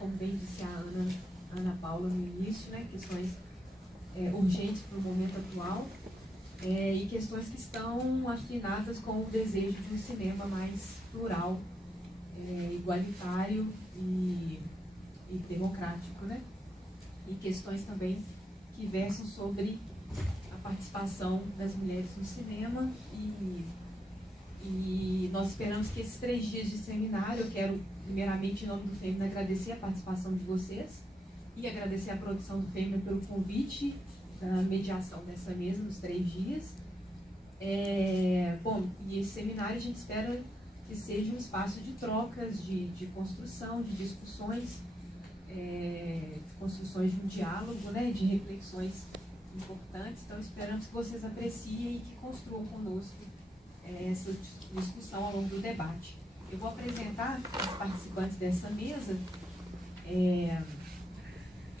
como bem disse a Ana Paula no início, né, questões urgentes para o momento atual, e questões que estão afinadas com o desejo de um cinema mais plural, igualitário e democrático, né? E questões também que versam sobre a participação das mulheres no cinema, e nós esperamos que esses 3 dias de seminário, eu quero primeiramente em nome do FEMINA agradecer a participação de vocês e agradecer a produção do FEMINA pelo convite da mediação dessa mesa nos 3 dias. Bom, e esse seminário a gente espera que seja um espaço de trocas, de construção, de discussões, construções de um diálogo, né, de reflexões importantes. Então esperamos que vocês apreciem e que construam conosco essa discussão ao longo do debate. Eu vou apresentar os participantes dessa mesa.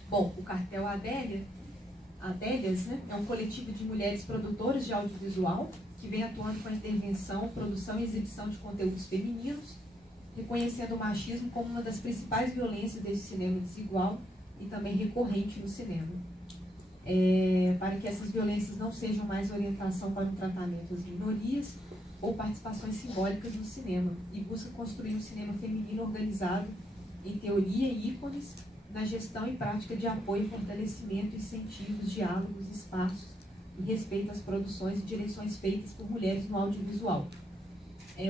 Bom, o Cartel Adélias, né, é um coletivo de mulheres produtoras de audiovisual que vem atuando com a intervenção, produção e exibição de conteúdos femininos, reconhecendo o machismo como uma das principais violências desse cinema desigual e também recorrente no cinema. Para que essas violências não sejam mais orientação para o tratamento das minorias ou participações simbólicas no cinema, e busca construir um cinema feminino organizado em teoria e ícones, na gestão e prática de apoio, fortalecimento, incentivos, diálogos, espaços e respeito às produções e direções feitas por mulheres no audiovisual.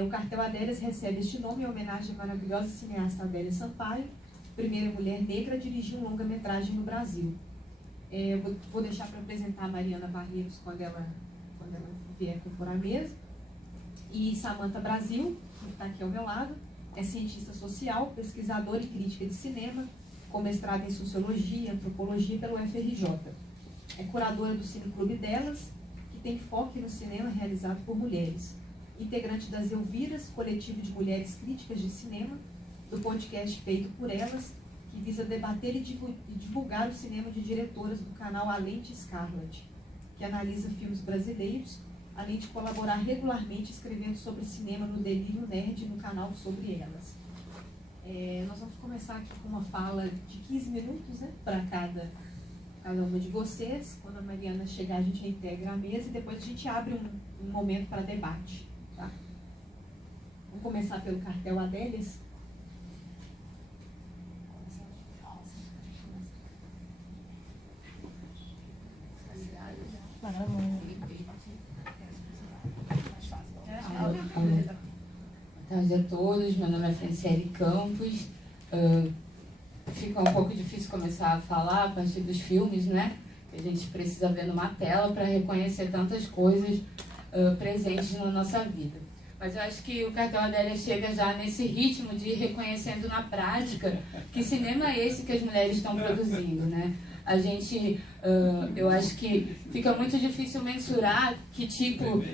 O Cartel Adélias recebe este nome em homenagem à maravilhosa cineasta Adélia Sampaio, primeira mulher negra a dirigir um longa-metragem no Brasil. Vou deixar para apresentar a Mariana Barreiros quando ela vier compor a mesa. E Samantha Brasil, que está aqui ao meu lado, é cientista social, pesquisadora e crítica de cinema, com mestrado em Sociologia e Antropologia pelo UFRJ. É curadora do Cine Clube Delas, que tem foco no cinema realizado por mulheres. Integrante das Elviras, coletivo de mulheres críticas de cinema, do podcast feito por elas, que visa debater e divulgar o cinema de diretoras do canal A Lente Scarlett, que analisa filmes brasileiros, além de colaborar regularmente escrevendo sobre cinema no Delírio Nerd no canal Sobre Elas. Nós vamos começar aqui com uma fala de 15 minutos, né, para cada uma de vocês. Quando a Mariana chegar, a gente integra a mesa e depois a gente abre um momento para debate. Tá? Vamos começar pelo Cartel Adélias. Boa tarde a todos, meu nome é Franciele Campos. Fica um pouco difícil começar a falar a partir dos filmes, né? Que a gente precisa ver numa tela para reconhecer tantas coisas presentes na nossa vida. Mas eu acho que o Cartel Adélia chega já nesse ritmo de ir reconhecendo na prática que cinema é esse que as mulheres estão produzindo, né? A gente, eu acho que fica muito difícil mensurar que tipo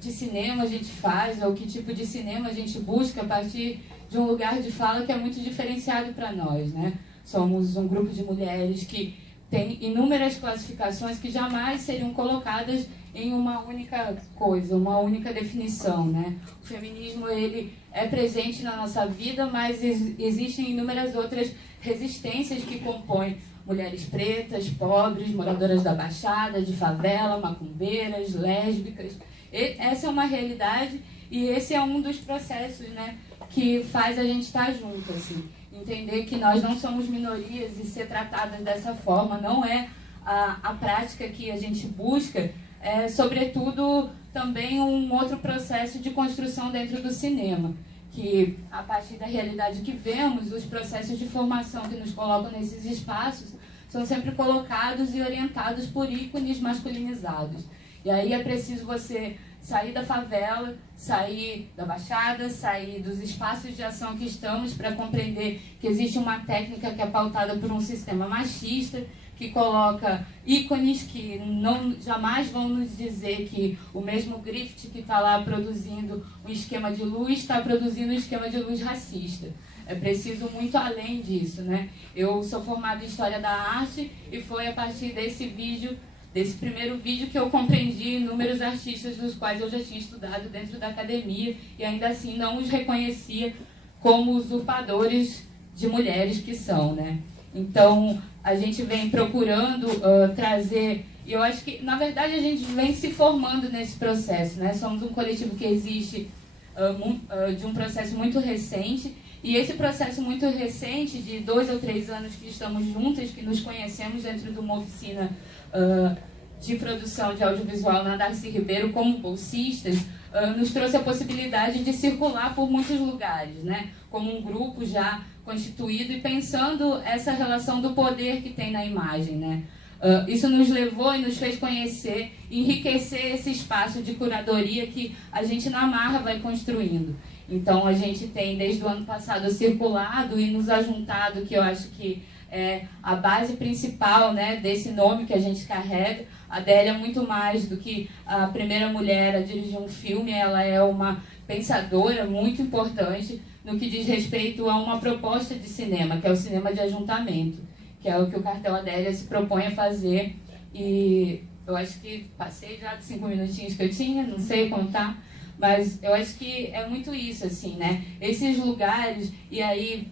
de cinema a gente faz ou que tipo de cinema a gente busca a partir de um lugar de fala que é muito diferenciado para nós, né? Somos um grupo de mulheres que tem inúmeras classificações que jamais seriam colocadas em uma única coisa, uma única definição, né? O feminismo, ele é presente na nossa vida, mas existem inúmeras outras resistências que compõem mulheres pretas, pobres, moradoras da Baixada, de favela, macumbeiras, lésbicas. Essa é uma realidade e esse é um dos processos, né, que faz a gente estar junto, assim. Entender que nós não somos minorias e ser tratadas dessa forma não é a prática que a gente busca, é, sobretudo, também um outro processo de construção dentro do cinema, que, a partir da realidade que vemos, os processos de formação que nos colocam nesses espaços são sempre colocados e orientados por ícones masculinizados. E aí é preciso você sair da favela, sair da Baixada, sair dos espaços de ação que estamos para compreender que existe uma técnica que é pautada por um sistema machista, que coloca ícones que jamais vão nos dizer que o mesmo Griffith que está lá produzindo um esquema de luz está produzindo um esquema de luz racista. É preciso muito além disso, né? Eu sou formada em História da Arte e foi a partir desse primeiro vídeo que eu compreendi inúmeros artistas dos quais eu já tinha estudado dentro da academia e ainda assim não os reconhecia como usurpadores de mulheres que são, né? Então, a gente vem procurando trazer... E eu acho que, na verdade, a gente vem se formando nesse processo, né? Somos um coletivo que existe de um processo muito recente, e esse processo muito recente, de 2 ou 3 anos que estamos juntas, que nos conhecemos dentro de uma oficina de produção de audiovisual na Darcy Ribeiro, como bolsistas, nos trouxe a possibilidade de circular por muitos lugares, né? Como um grupo já constituído e pensando essa relação do poder que tem na imagem, né? Isso nos levou e nos fez conhecer, enriquecer esse espaço de curadoria que a gente na marra vai construindo. Então a gente tem desde o ano passado circulado e nos ajuntado, que eu acho que é a base principal, né, desse nome que a gente carrega. A Adélia é muito mais do que a primeira mulher a dirigir um filme, ela é uma pensadora muito importante no que diz respeito a uma proposta de cinema, que é o cinema de ajuntamento, que é o que o Cartel Adélia se propõe a fazer. E eu acho que passei já de 5 minutinhos que eu tinha, não sei contar, mas eu acho que é muito isso, assim, né? Esses lugares, e aí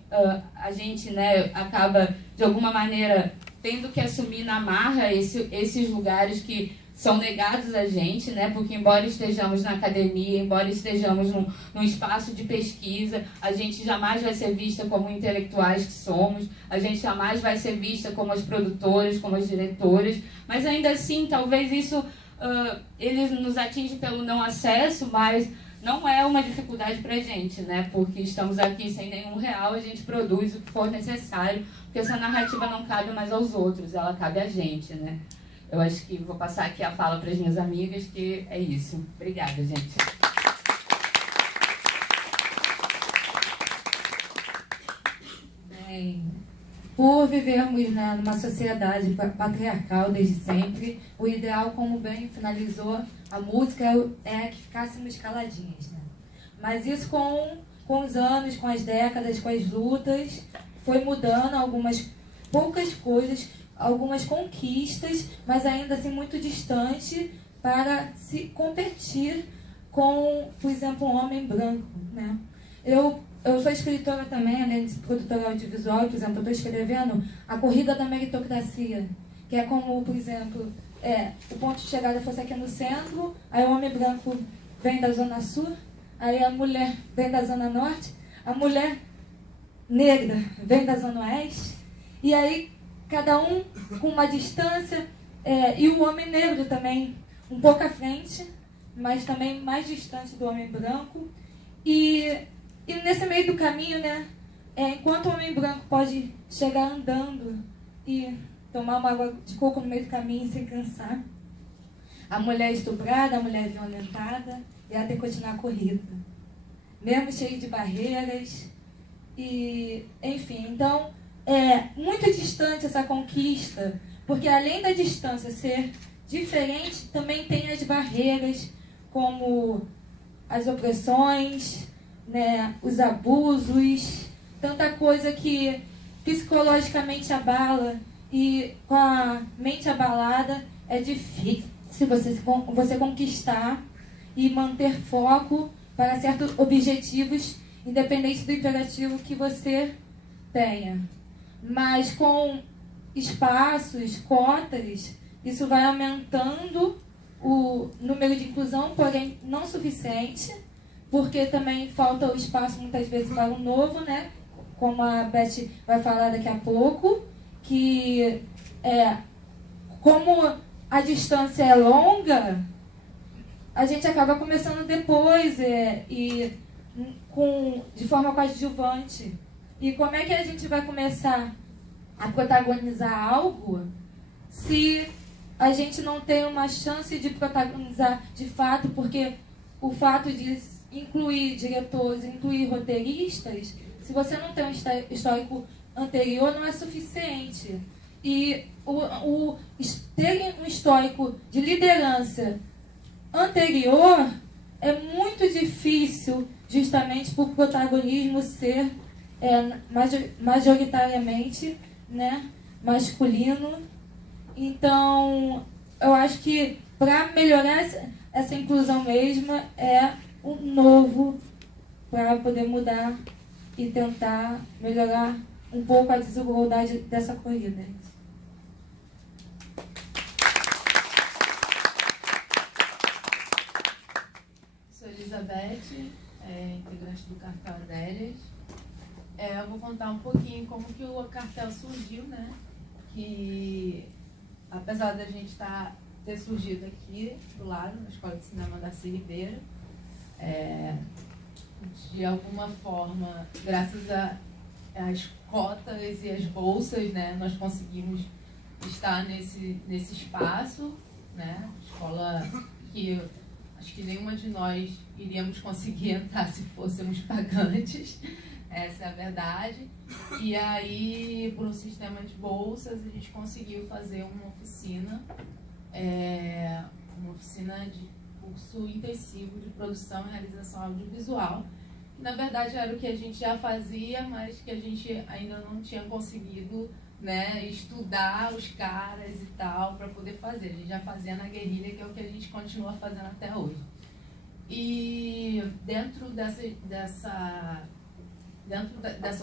a gente, né, acaba, de alguma maneira, tendo que assumir na marra esses lugares que são negados a gente, né? Porque embora estejamos na academia, embora estejamos num espaço de pesquisa, a gente jamais vai ser vista como intelectuais que somos, a gente jamais vai ser vista como as produtoras, como as diretoras, mas ainda assim, talvez isso ele nos atinge pelo não acesso, mas não é uma dificuldade para a gente, né? Porque estamos aqui sem nenhum real, a gente produz o que for necessário, porque essa narrativa não cabe mais aos outros, ela cabe a gente, né? Eu acho que vou passar aqui a fala para as minhas amigas, que é isso. Obrigada, gente. Bem, por vivermos, né, numa sociedade patriarcal desde sempre, o ideal, como bem finalizou a música, é que ficássemos caladinhas, né? Mas isso com os anos, com as décadas, com as lutas, foi mudando algumas poucas coisas, algumas conquistas, mas ainda assim muito distante para se competir com, por exemplo, um homem branco, né? Eu sou escritora também, além de produtora audiovisual, por exemplo, eu estou escrevendo A Corrida da Meritocracia, que é como, por exemplo, o ponto de chegada fosse aqui no centro, aí o homem branco vem da Zona Sul, aí a mulher vem da Zona Norte, a mulher negra vem da Zona Oeste, e aí cada um com uma distância, e o homem negro também um pouco à frente, mas também mais distante do homem branco. E nesse meio do caminho, né, enquanto o homem branco pode chegar andando e tomar uma água de coco no meio do caminho sem cansar, a mulher estuprada, a mulher violentada, e ela tem que continuar a corrida, mesmo cheio de barreiras, e enfim, então é muito distante essa conquista, porque além da distância ser diferente, também tem as barreiras, como as opressões, né, os abusos, tanta coisa que psicologicamente abala, e com a mente abalada é difícil você conquistar e manter foco para certos objetivos, independente do imperativo que você tenha. Mas com espaços, cotas, isso vai aumentando o número de inclusão, porém não suficiente, porque também falta o espaço muitas vezes para o novo, né? Como a Beth vai falar daqui a pouco, que como a distância é longa, a gente acaba começando depois de forma coadjuvante. E como é que a gente vai começar a protagonizar algo se a gente não tem uma chance de protagonizar de fato? Porque o fato de incluir diretores, incluir roteiristas, se você não tem um histórico anterior, não é suficiente. E ter um histórico de liderança anterior é muito difícil, justamente por protagonismo ser majoritariamente, né, masculino. Então, eu acho que para melhorar essa inclusão mesma é um novo, para poder mudar e tentar melhorar um pouco a desigualdade dessa corrida. Sou Elizabeth, integrante do Cartel Adélias. Eu vou contar um pouquinho como que o cartel surgiu, né? Que apesar da gente ter surgido aqui do lado, na Escola de Cinema Darcy Ribeiro, de alguma forma, graças às cotas e às bolsas, né, nós conseguimos estar nesse espaço, né? Escola que acho que nenhuma de nós iríamos conseguir entrar se fôssemos pagantes, essa é a verdade. E aí, por um sistema de bolsas, a gente conseguiu fazer uma oficina de curso intensivo de produção e realização audiovisual. Na verdade, era o que a gente já fazia, mas que a gente ainda não tinha conseguido, né, estudar os caras e tal para poder fazer. A gente já fazia na guerrilha, que é o que a gente continua fazendo até hoje. E dentro dessa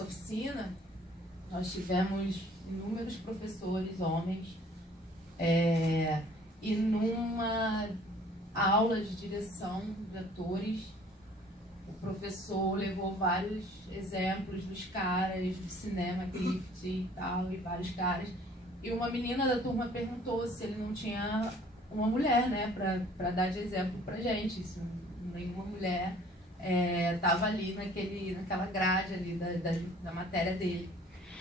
oficina, nós tivemos inúmeros professores, homens, e numa aula de direção de atores, o professor levou vários exemplos dos caras do cinema, Clift e tal, e vários caras. E uma menina da turma perguntou se ele não tinha uma mulher, né, para dar de exemplo pra gente. Isso, nenhuma mulher estava ali naquela grade ali da matéria dele.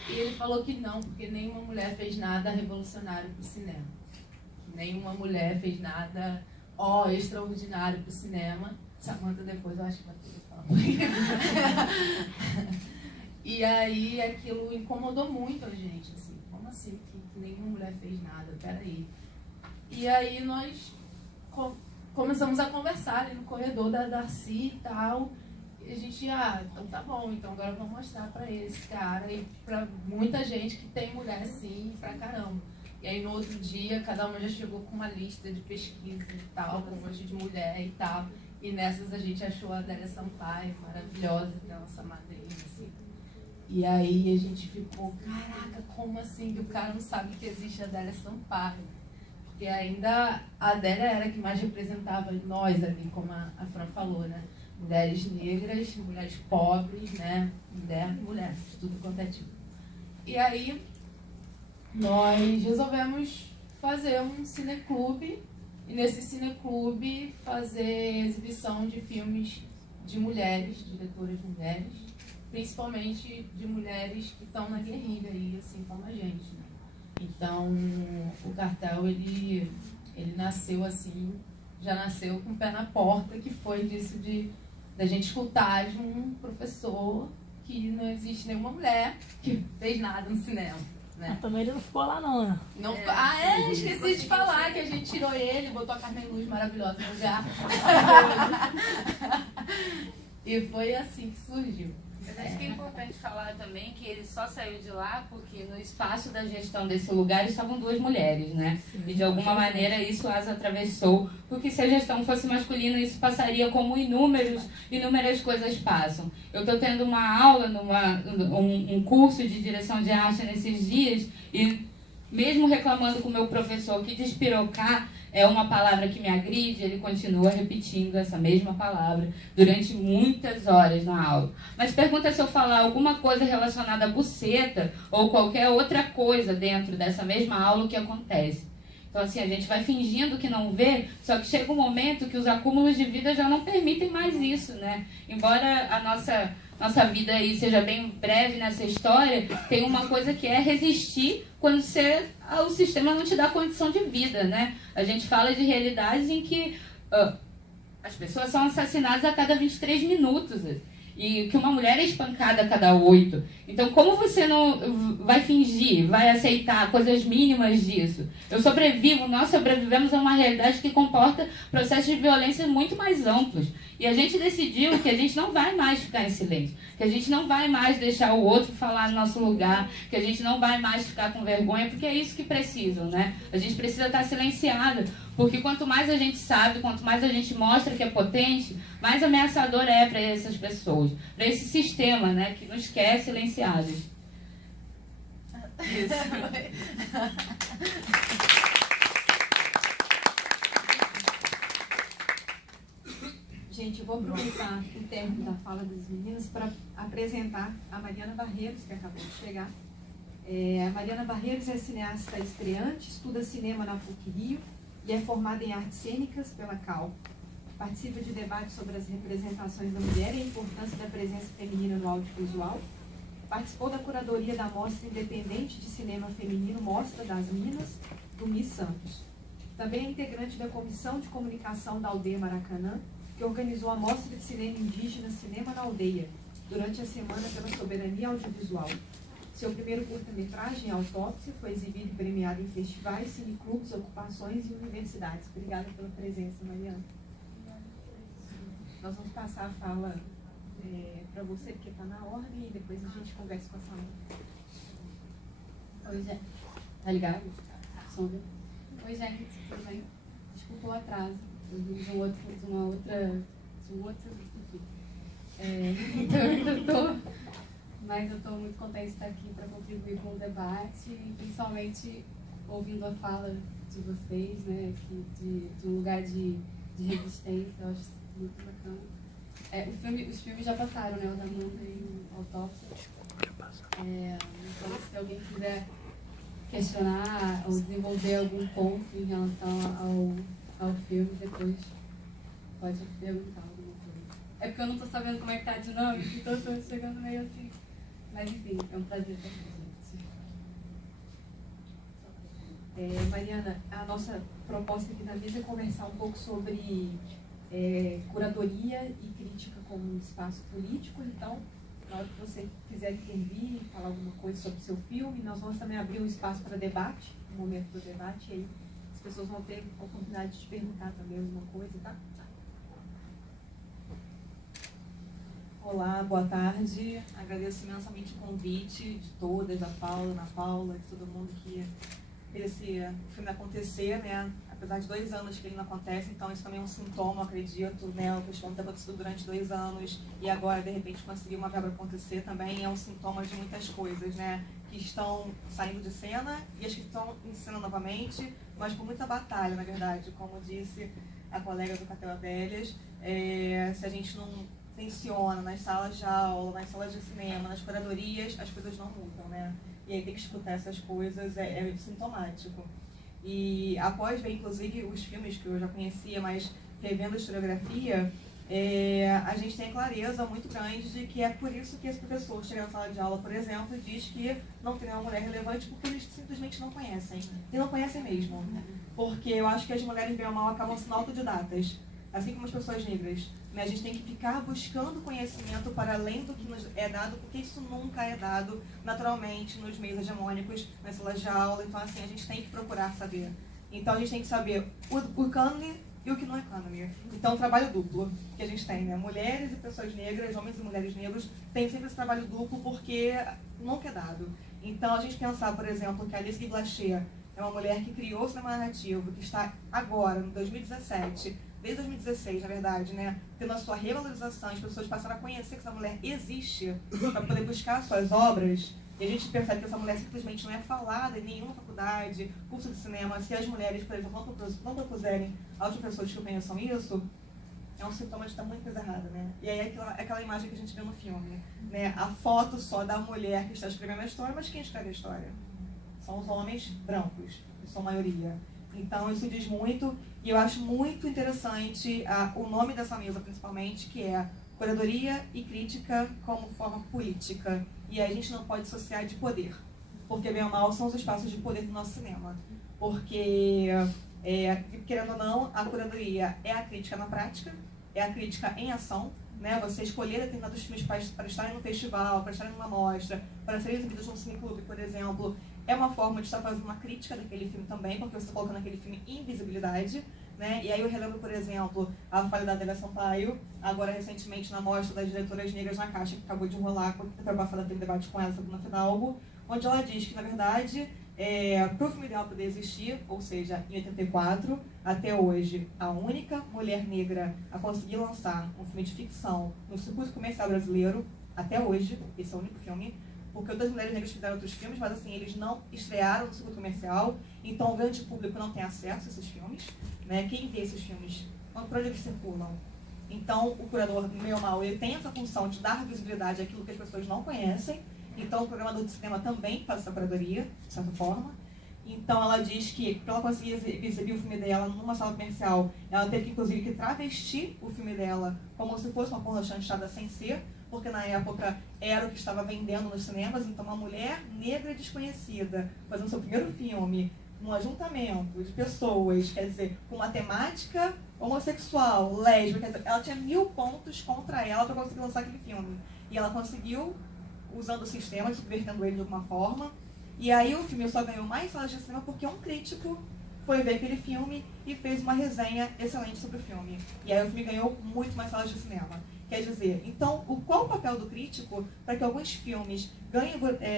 E ele falou que não, porque nenhuma mulher fez nada revolucionário pro cinema. Nenhuma mulher fez nada extraordinário pro cinema. Samantha depois eu acho que vai poder falar. E aí aquilo incomodou muito a gente, assim, como assim que nenhuma mulher fez nada? Peraí. E aí nós começamos a conversar ali no corredor da Darcy e tal. E a gente, então tá bom, então agora vamos mostrar pra esse cara e pra muita gente que tem mulher sim, pra caramba. E aí no outro dia, cada uma já chegou com uma lista de pesquisa e tal, com um monte de mulher e tal. E nessas a gente achou a Adélia Sampaio, maravilhosa, que é a nossa madrinha, assim. E aí a gente ficou, caraca, como assim que o cara não sabe que existe a Adélia Sampaio? Porque ainda a Adélia era a que mais representava nós ali, como a Fran falou, né? Mulheres negras, mulheres pobres, né? Mulher, de tudo quanto é tipo. E aí nós resolvemos fazer um cineclube, e nesse cineclube fazer exibição de filmes de mulheres, diretoras mulheres, principalmente de mulheres que estão na guerrilha aí, assim como a gente, né? Então, o cartel, ele nasceu assim, já nasceu com o pé na porta, que foi disso da gente escutar de um professor que não existe nenhuma mulher que fez nada no cinema. Né? Mas também ele não ficou lá não, né? Esqueci de falar que a gente tirou ele, botou a Carmen Luz maravilhosa no lugar. E foi assim que surgiu. Mas acho que é importante falar também que ele só saiu de lá porque no espaço da gestão desse lugar estavam duas mulheres, né? Sim. E de alguma maneira isso as atravessou, porque se a gestão fosse masculina isso passaria como inúmeras coisas passam. Eu estou tendo uma aula, um curso de direção de arte nesses dias e mesmo reclamando com o meu professor que despirocar é uma palavra que me agride, ele continua repetindo essa mesma palavra durante muitas horas na aula. Mas pergunta se eu falar alguma coisa relacionada à buceta ou qualquer outra coisa dentro dessa mesma aula, o que acontece. Então, assim, a gente vai fingindo que não vê, só que chega um momento que os acúmulos de vida já não permitem mais isso, né? Embora a nossa vida aí seja bem breve nessa história, tem uma coisa que é resistir quando o sistema não te dá condição de vida, né? A gente fala de realidades em que as pessoas são assassinadas a cada 23 minutos. E que uma mulher é espancada a cada 8. Então, como você não vai fingir, vai aceitar coisas mínimas disso? Nós sobrevivemos a uma realidade que comporta processos de violência muito mais amplos. E a gente decidiu que a gente não vai mais ficar em silêncio, que a gente não vai mais deixar o outro falar no nosso lugar, que a gente não vai mais ficar com vergonha, porque é isso que precisam, né? A gente precisa estar silenciada, porque quanto mais a gente sabe, quanto mais a gente mostra que é potente, mais ameaçador é para essas pessoas, para esse sistema, né, que nos quer silenciados. Gente, eu vou aproveitar o tempo da fala das meninas para apresentar a Mariana Barreiros, que acabou de chegar. A Mariana Barreiros é cineasta estreante, estuda cinema na PUC-Rio e é formada em artes cênicas pela CAL. Participa de debates sobre as representações da mulher e a importância da presença feminina no audiovisual. Participou da curadoria da Mostra Independente de Cinema Feminino Mostra das Minas, do Miss Santos. Também é integrante da Comissão de Comunicação da Aldeia Maracanã, que organizou a Mostra de Cinema Indígena Cinema na Aldeia, durante a Semana pela Soberania Audiovisual. Seu primeiro curta-metragem, Autópsia, foi exibido e premiado em festivais, cineclubes, ocupações e universidades. Obrigada pela presença, Mariana. Nós vamos passar a fala para você, porque está na ordem, e depois a gente conversa com a Samanta. Oi, gente. Tá ligado? Oi, gente. Tudo bem? Desculpa o atraso. Eu vim de um outro, enfim. Então, mas eu estou muito contente de estar aqui para contribuir com o debate, e principalmente ouvindo a fala de vocês, né, de um lugar de resistência. Eu acho muito bacana. Os filmes já passaram, né, o da Amanda e o Autópsia. Então, se alguém quiser questionar ou desenvolver algum ponto em relação ao filme, depois pode perguntar alguma coisa. É porque eu não estou sabendo como é que tá a dinâmica, então eu estou chegando meio assim. Mas enfim, é um prazer estar aqui, gente. Mariana, a nossa proposta aqui na mesa é conversar um pouco sobre curadoria e crítica como um espaço político. Então, na hora que você quiser intervir, falar alguma coisa sobre o seu filme, nós vamos também abrir um espaço para debate, um momento do debate, e aí as pessoas vão ter a oportunidade de te perguntar também alguma coisa, tá? Olá, boa tarde. Agradeço imensamente o convite de todas, da Paula, Ana Paula, de todo mundo que fez esse filme acontecer, né? Apesar de 2 anos que ele não acontece, então isso também é um sintoma, acredito, né? O festival ter acontecido durante 2 anos e agora, de repente, conseguir uma verba acontecer também é um sintoma de muitas coisas, né? Que estão saindo de cena e as que estão em cena novamente, mas por muita batalha, na verdade. Como disse a colega do Catela Velhas, se a gente não tensiona nas salas de aula, nas salas de cinema, nas curadorias, as coisas não mudam, né? E aí tem que escutar essas coisas, é sintomático. E após ver, inclusive, os filmes que eu já conhecia, mas revendo a historiografia, a gente tem clareza muito grande de que é por isso que esse professor chega na sala de aula, por exemplo, e diz que não tem uma mulher relevante, porque eles simplesmente não conhecem. E não conhecem mesmo. Porque eu acho que as mulheres, bem ou mal, acabam sendo autodidatas, assim como as pessoas negras. A gente tem que ficar buscando conhecimento para além do que nos é dado, porque isso nunca é dado naturalmente nos meios hegemônicos, nas salas de aula. Então, assim, a gente tem que procurar saber. Então, a gente tem que saber o cânone e o que não é cânone. Então, o trabalho duplo que a gente tem, né? Mulheres e pessoas negras, homens e mulheres negros, tem sempre esse trabalho duplo porque nunca é dado. Então, a gente pensar, por exemplo, que a Alice Guy Blaché é uma mulher que criou o cinema narrativo, que está agora, em 2017, desde 2016, na verdade, né, tendo a sua revalorização, as pessoas passaram a conhecer que essa mulher existe para poder buscar suas obras, e a gente percebe que essa mulher simplesmente não é falada em nenhuma faculdade, curso de cinema. Se as mulheres, por exemplo, não propuserem aos professores que conheçam isso, é um sintoma de estar muita coisa errada, né? E aí é aquela imagem que a gente vê no filme, né? A foto só da mulher que está escrevendo a história, mas quem escreve a história? São os homens brancos, que são a maioria. Então, isso diz muito, e eu acho muito interessante o nome dessa mesa, principalmente, que é Curadoria e Crítica como Forma Política. E aí a gente não pode dissociar de poder, porque, bem ou mal, são os espaços de poder do nosso cinema. Porque, querendo ou não, a curadoria é a crítica na prática, é a crítica em ação, né? Você escolher determinados filmes para estarem no festival, para estarem numa mostra, para serem exibidos num cineclube, por exemplo, é uma forma de estar fazendo uma crítica daquele filme também, porque você está colocando aquele filme em visibilidade, né? E aí eu relembro, por exemplo, a falha da Adélia Sampaio, agora recentemente na mostra das diretoras negras na Caixa, que acabou de rolar, quando foi passada teve um debate com ela, Sabrina Fidalgo, onde ela diz que, na verdade, para o filme ideal poder existir, ou seja, em 84, até hoje, a única mulher negra a conseguir lançar um filme de ficção no circuito comercial brasileiro, até hoje, esse é o único filme, porque outras mulheres negras fizeram outros filmes, mas assim, eles não estrearam no circuito comercial, então o grande público não tem acesso a esses filmes, né? Quem vê esses filmes, por onde eles circulam? Então, o curador, no meio mal, ele tem essa função de dar visibilidade àquilo que as pessoas não conhecem, então o programador de cinema também faz essa curadoria, de certa forma. Então, ela diz que, para ela conseguir exibir o filme dela numa sala comercial, ela teve, inclusive, que travestir o filme dela como se fosse uma pornô chanchada sem ser, porque na época era o que estava vendendo nos cinemas, então uma mulher negra e desconhecida, fazendo seu primeiro filme, num ajuntamento de pessoas, quer dizer, com uma temática homossexual, lésbica, quer dizer, ela tinha 1000 pontos contra ela para conseguir lançar aquele filme. E ela conseguiu, usando o sistema, subvertendo ele de alguma forma. E aí o filme só ganhou mais salas de cinema porque um crítico foi ver aquele filme e fez uma resenha excelente sobre o filme. E aí o filme ganhou muito mais salas de cinema. Quer dizer, então, qual o papel do crítico para que alguns filmes ganhem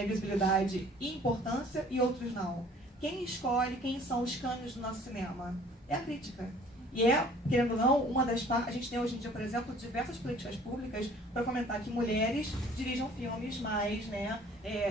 visibilidade e importância e outros não? Quem escolhe quem são os cânones do nosso cinema? É a crítica. E querendo ou não, uma das partes... A gente tem hoje em dia, por exemplo, diversas políticas públicas para fomentar que mulheres dirijam filmes mais, né,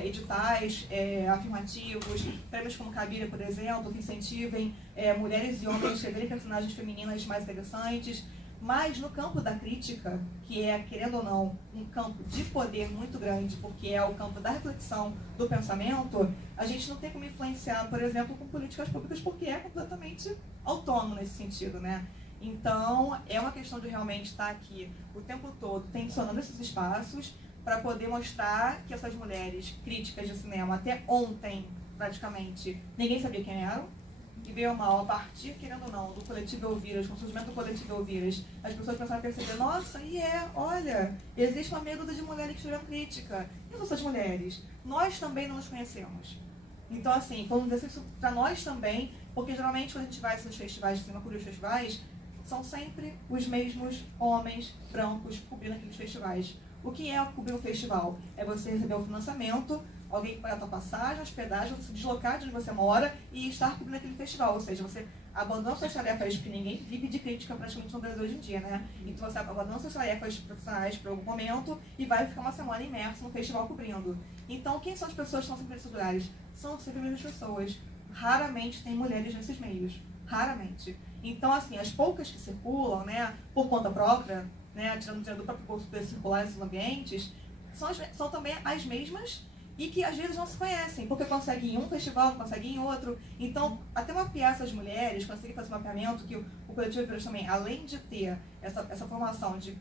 editais, afirmativos, prêmios como Cabira, por exemplo, que incentivem mulheres e homens a escreverem personagens femininas mais interessantes. Mas no campo da crítica, que é, querendo ou não, um campo de poder muito grande, porque é o campo da reflexão, do pensamento, a gente não tem como influenciar, por exemplo, com políticas públicas, porque é completamente autônomo nesse sentido, né? Então, é uma questão de realmente estar aqui o tempo todo tensionando esses espaços para poder mostrar que essas mulheres críticas de cinema, até ontem, praticamente, ninguém sabia quem eram. E veio mal, a partir, querendo ou não, do coletivo Elviras, com o surgimento do coletivo Elviras, as pessoas começaram a perceber, nossa, olha, existe uma meia dúzia de mulheres que escreveram crítica. E essas mulheres? Nós também não nos conhecemos. Então, assim, quando dizer isso para nós também, porque geralmente quando a gente vai nos festivais de cinema, cobrir os festivais, são sempre os mesmos homens brancos cobrindo aqueles festivais. O que é cobrir um festival? É você receber o financiamento, alguém pagar a tua passagem, hospedagem, você se deslocar de onde você mora e estar cobrindo aquele festival. Ou seja, você abandona suas tarefas, porque ninguém vive de crítica praticamente no Brasil hoje em dia, né? Então você abandona suas tarefas profissionais por algum momento e vai ficar uma semana imerso no festival cobrindo. Então, quem são as pessoas que estão sempre nesses lugares? São sempre as mesmas pessoas. Raramente tem mulheres nesses meios. Raramente. Então, assim, as poucas que circulam, né, por conta própria, né, tirando dinheiro do próprio bolso para circular nesses ambientes, são também as mesmas e que às vezes não se conhecem, porque conseguem em um festival, não conseguem em outro. Então, até mapear essas mulheres, conseguir fazer um mapeamento que o Coletivo Elviras também, além de ter essa formação de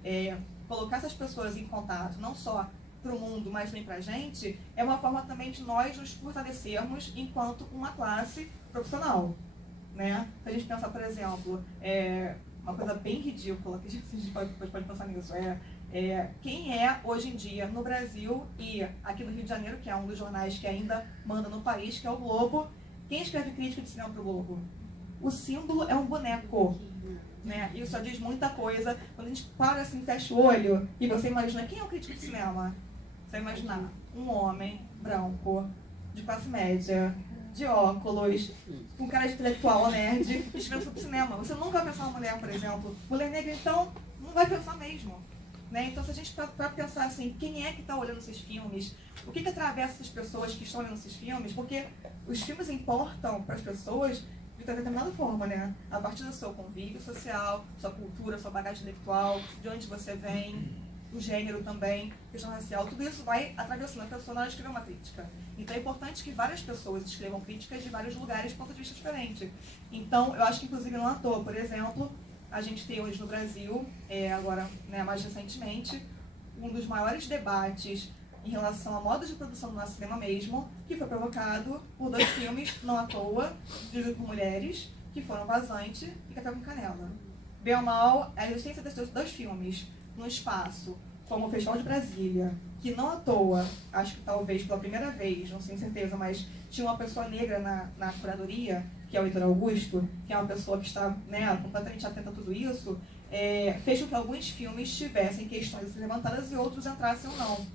colocar essas pessoas em contato, não só para o mundo, mas também para a gente, é uma forma também de nós nos fortalecermos enquanto uma classe profissional. Né? Se a gente pensar, por exemplo, uma coisa bem ridícula, que a gente pode pensar nisso, quem é hoje em dia no Brasil e aqui no Rio de Janeiro, que é um dos jornais que ainda manda no país, que é o Globo, quem escreve crítica de cinema para o Globo? O símbolo é um boneco. Né? Isso só diz muita coisa. Quando a gente para assim, fecha o olho e você imagina quem é o crítico de cinema? Você vai imaginar um homem branco, de classe média, de óculos, com cara de intelectual nerd, escrevendo sobre cinema. Você nunca vai pensar uma mulher, por exemplo. Mulher negra, então, não vai pensar mesmo. Né? Então, se a gente para pensar assim, quem é que está olhando esses filmes? O que atravessa essas pessoas que estão olhando esses filmes? Porque os filmes importam para as pessoas de determinada forma, né? A partir do seu convívio social, sua cultura, sua bagagem intelectual, de onde você vem, o gênero também, questão racial, tudo isso vai atravessando a pessoa na hora de escrever uma crítica. Então é importante que várias pessoas escrevam críticas de vários lugares de ponto de vista diferente. Então, eu acho que inclusive não à toa, por exemplo, a gente tem hoje no Brasil, agora, né, mais recentemente, um dos maiores debates em relação a modos de produção do nosso cinema mesmo, que foi provocado por 2 filmes, não à toa, dirigidos por mulheres, que foram Vazante e Café com Canela. Bem ou mal, a existência desses 2 filmes num espaço como o Festival de Brasília, que não à toa, acho que talvez pela primeira vez, não tenho certeza, mas tinha uma pessoa negra na curadoria, que é o Heitor Augusto, que é uma pessoa que está, né, completamente atenta a tudo isso, fez com que alguns filmes tivessem questões a ser levantadas e outros entrassem ou não.